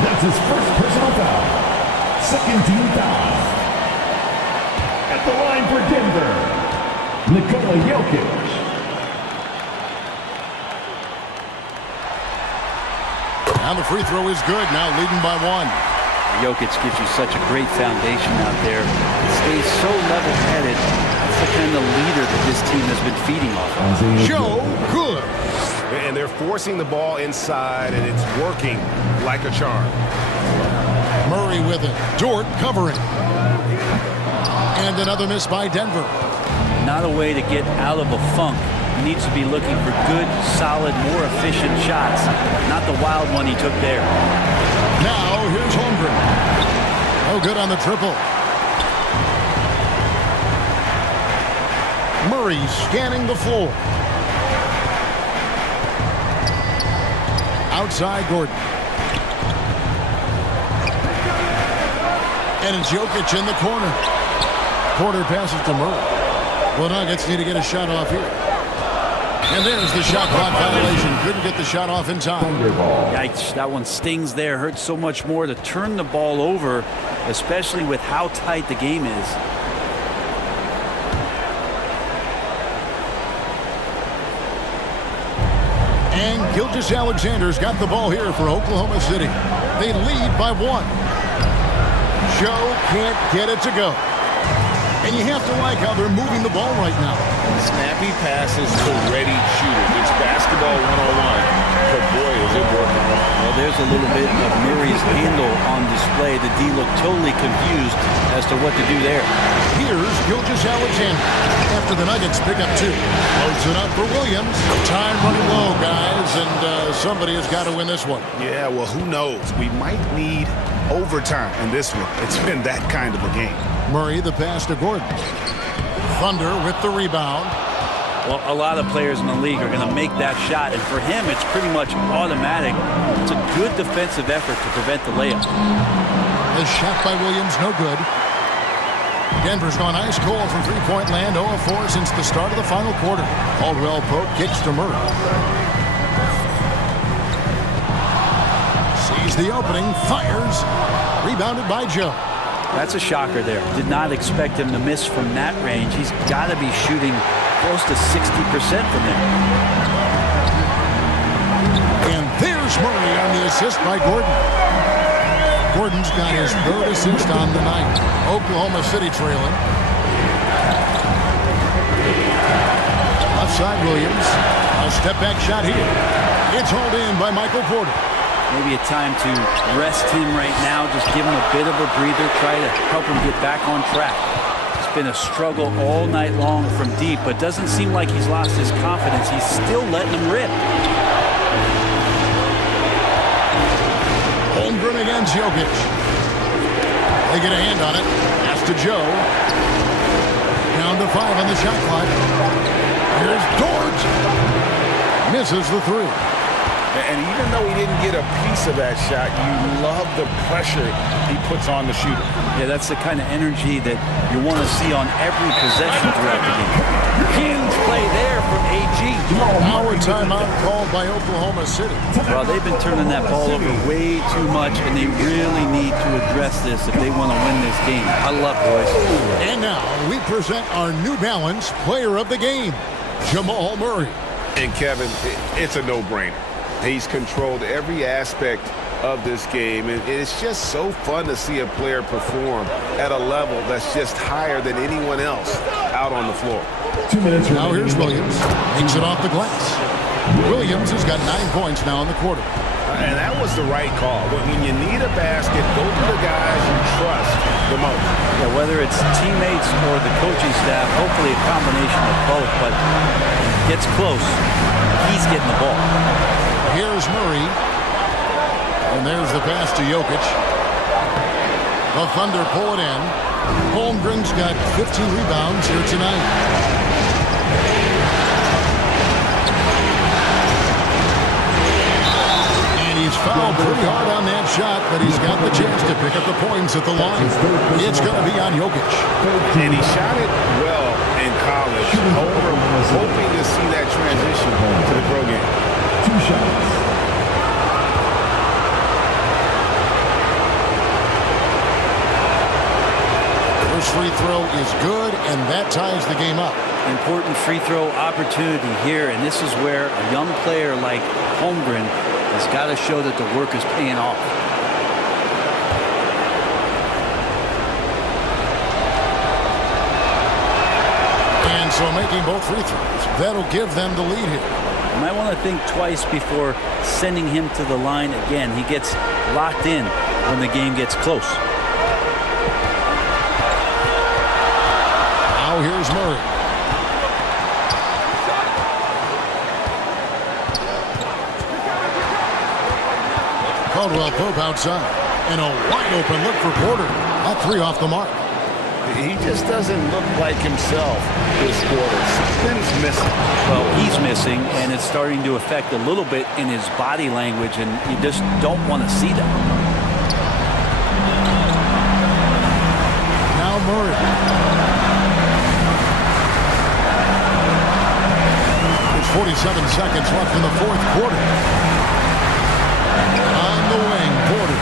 That's his first personal foul. Second team foul. At the line for Denver, Nikola Jokic. And the free throw is good. Now leading by 1. Jokic gives you such a great foundation out there. He stays so level-headed. That's the kind of leader that this team has been feeding off of. Joe good. And they're forcing the ball inside, and it's working like a charm. Murray with it. Dort covering. And another miss by Denver. Not a way to get out of a funk. He needs to be looking for good, solid, more efficient shots. Not the wild one he took there. Now here's Holmgren. No good on the triple. Murray scanning the floor. Outside Gordon. And it's Jokic in the corner. Porter passes to Murray. Well, Nuggets need to get a shot off here. And there's the shot clock violation. Couldn't get the shot off in time. Yikes, that one stings there. Hurts so much more to turn the ball over, especially with how tight the game is. And Gilgeous-Alexander's got the ball here for Oklahoma City. They lead by 1. Joe can't get it to go. And you have to like how they're moving the ball right now. Snappy passes to ready shooters. It's basketball 101. But boy, is it working. Well, there's a little bit of Murray's handle on display. The D looked totally confused as to what to do there. Here's Gilgeous-Alexander after the Nuggets pick up 2. Close it up for Williams. Time running low, guys, and somebody has got to win this one. Yeah, well, who knows? We might need overtime in this one. It's been that kind of a game. Murray, the pass to Gordon. Thunder with the rebound. Well, a lot of players in the league are going to make that shot, and for him, it's pretty much automatic. It's a good defensive effort to prevent the layup. The shot by Williams, no good. Denver's gone ice cold from three-point land, 0-4 since the start of the final quarter. Caldwell Pope kicks to Murray. Sees the opening, fires. Rebounded by Joe. That's a shocker there. Did not expect him to miss from that range. He's got to be shooting close to 60% from there. And there's Murray on the assist by Gordon. Gordon's got his 3rd assist on the night. Oklahoma City trailing. Left side Williams. A step back shot here. It's hauled in by Michael Porter. Maybe a time to rest him right now, just give him a bit of a breather, try to help him get back on track. It's been a struggle all night long from deep, but doesn't seem like he's lost his confidence. He's still letting him rip. Holmgren against Jokic. They get a hand on it. Pass to Joe. Down to 5 on the shot clock. Here's Dort. Misses the 3. And even though he didn't get a piece of that shot, you love the pressure he puts on the shooter. Yeah, that's the kind of energy that you want to see on every possession throughout the game. Huge play there from AG. Our timeout called by Oklahoma City. Well, they've been turning that ball over way too much, and they really need to address this if they want to win this game. Huddle up, boys. And now we present our New Balance Player of the Game, Jamal Murray. And Kevin, it's a no-brainer. He's controlled every aspect of this game. And it's just so fun to see a player perform at a level that's just higher than anyone else out on the floor. 2 minutes. Now here's Williams. Takes it off the glass. Williams has got 9 points now in the quarter. And that was the right call. When you need a basket, go to the guys you trust the most. Yeah, whether it's teammates or the coaching staff, hopefully a combination of both, but gets close, he's getting the ball. Here's Murray. And there's the pass to Jokic. The Thunder pull it in. Holmgren's got 15 rebounds here tonight. And he's fouled pretty hard on that shot, but he's got the chance to pick up the points at the line. It's going to be on Jokic. And he shot it well in college. Hoping to see that transition to the pro game. 2 shots. First free throw is good, and that ties the game up. Important free throw opportunity here, and this is where a young player like Holmgren has got to show that the work is paying off. And so making both free throws, that'll give them the lead here. You might want to think twice before sending him to the line again. He gets locked in when the game gets close. Now here's Murray. Caldwell Pope outside. And a wide open look for Porter. That 3 off the mark. He just doesn't look like himself this quarter. Something's missing. Well, he's missing, and it's starting to affect a little bit in his body language, and you just don't want to see that. Now Murray. There's 47 seconds left in the 4th quarter. On the wing, Porter.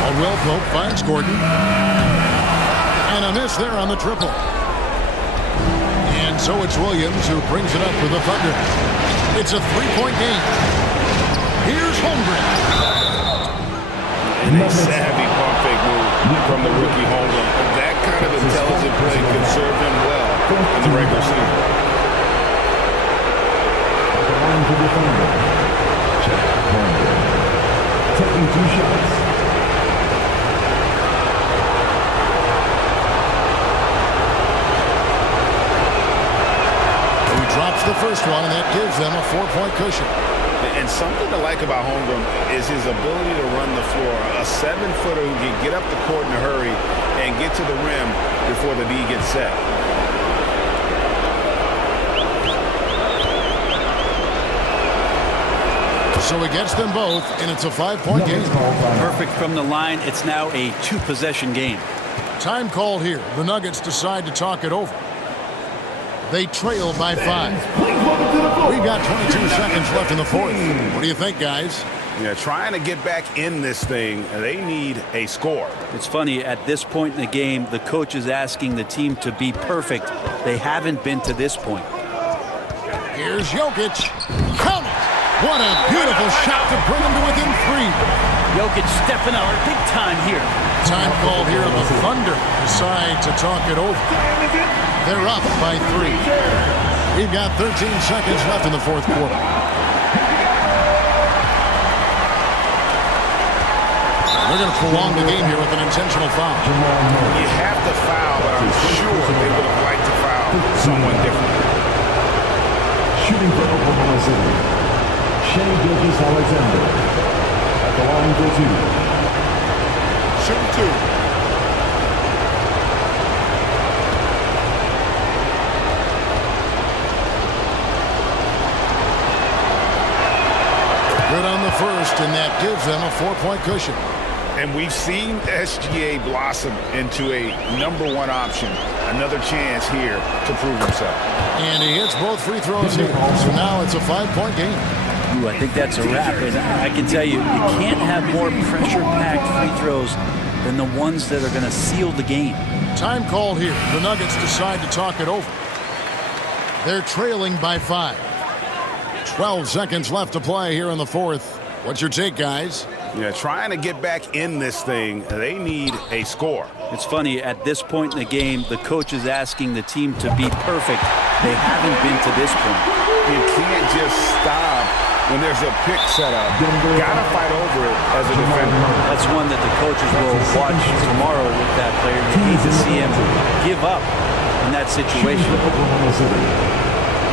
Caldwell Pope finds Gordon. And a miss there on the triple. And so it's Williams who brings it up for the Thunder. It's a 3-point game. Here's Holmgren. And a savvy pump fake move from the rookie Holmgren. That kind of intelligent play can serve him well in the regular season. Taking 2 shots. Drops the first one, and that gives them a 4-point cushion. And something to like about Holmgren is his ability to run the floor. A 7-footer who can get up the court in a hurry and get to the rim before the D gets set. So he gets them both, and it's a 5-point game. Perfect from the line. It's now a 2-possession game. Time called here. The Nuggets decide to talk it over. They trail by 5. We've got 22 seconds left in the 4th. What do you think, guys? Yeah, trying to get back in this thing, they need a score. It's funny, at this point in the game, the coach is asking the team to be perfect. They haven't been to this point. Here's Jokic. Count it! What a beautiful shot to bring him to within 3. Jokic stepping out big time here. Time called here. The Thunder decide to talk it over. They're up by 3. We've got 13 seconds left in the 4th quarter. They're going to prolong the game here with an intentional foul. You have to foul, but I'm sure they would have liked to foul someone different. Shooting for Oklahoma City, Shai Gilgeous-Alexander at the line for 2. Shoot 2. Good on the first, and that gives them a 4-point cushion. And we've seen SGA blossom into a #1 option. Another chance here to prove himself. And he hits both free throws here. So now it's a 5-point game. Ooh, I think that's a wrap. And I can tell you, you can't have more pressure-packed free throws than the ones that are going to seal the game. Time called here. The Nuggets decide to talk it over. They're trailing by 5. 12 seconds left to play here in the fourth. What's your take, guys? Yeah, trying to get back in this thing, they need a score. It's funny, at this point in the game, the coach is asking the team to be perfect. They haven't been to this point. You can't just stop when there's a pick set up. Gotta fight over it as a defender. That's one that the coaches will watch tomorrow with that player. You need to see him give up in that situation. Oklahoma City.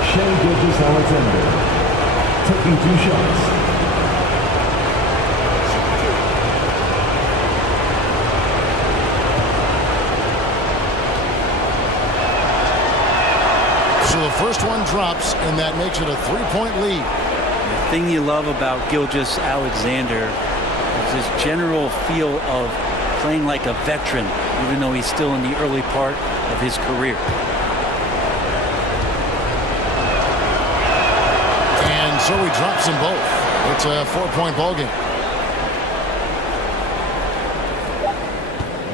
Shea Gilgeous-Alexander taking 2 shots. So the first one drops, and that makes it a 3-point lead. The thing you love about Gilgeous-Alexander is his general feel of playing like a veteran, even though he's still in the early part of his career. And so he drops them both. It's a 4-point ball game.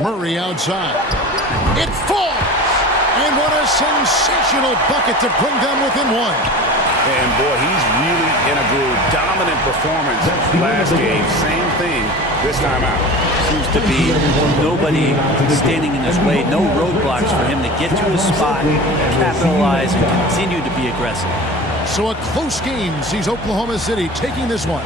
Murray outside. It falls! And what a sensational bucket to bring them within 1. And boy, he's really in a groove. Dominant performance last game. Same thing this time out. Seems to be nobody standing in his way. No roadblocks for him to get to his spot, capitalize, and continue to be aggressive. So a close game sees Oklahoma City taking this one.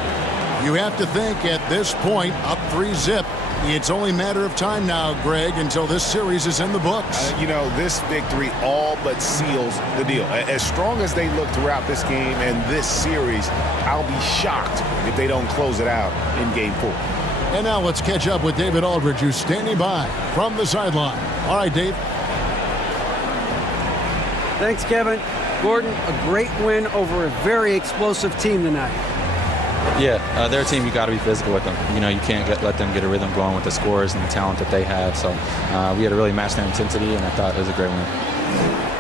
You have to think at this point, up 3-zip, it's only a matter of time now, Greg, until this series is in the books. You know, this victory all but seals the deal. As strong as they look throughout this game and this series, I'll be shocked if they don't close it out in Game 4. And now let's catch up with David Aldridge, who's standing by from the sideline. All right, Dave. Thanks, Kevin. Gordon, a great win over a very explosive team tonight. Yeah, they're a team. You got to be physical with them. You know, you can't let them get a rhythm going with the scores and the talent that they have. So we had to really match their intensity, and I thought it was a great win.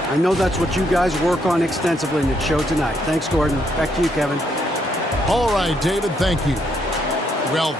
I know that's what you guys work on extensively in the show tonight. Thanks, Gordon. Back to you, Kevin. All right, David, thank you. Well,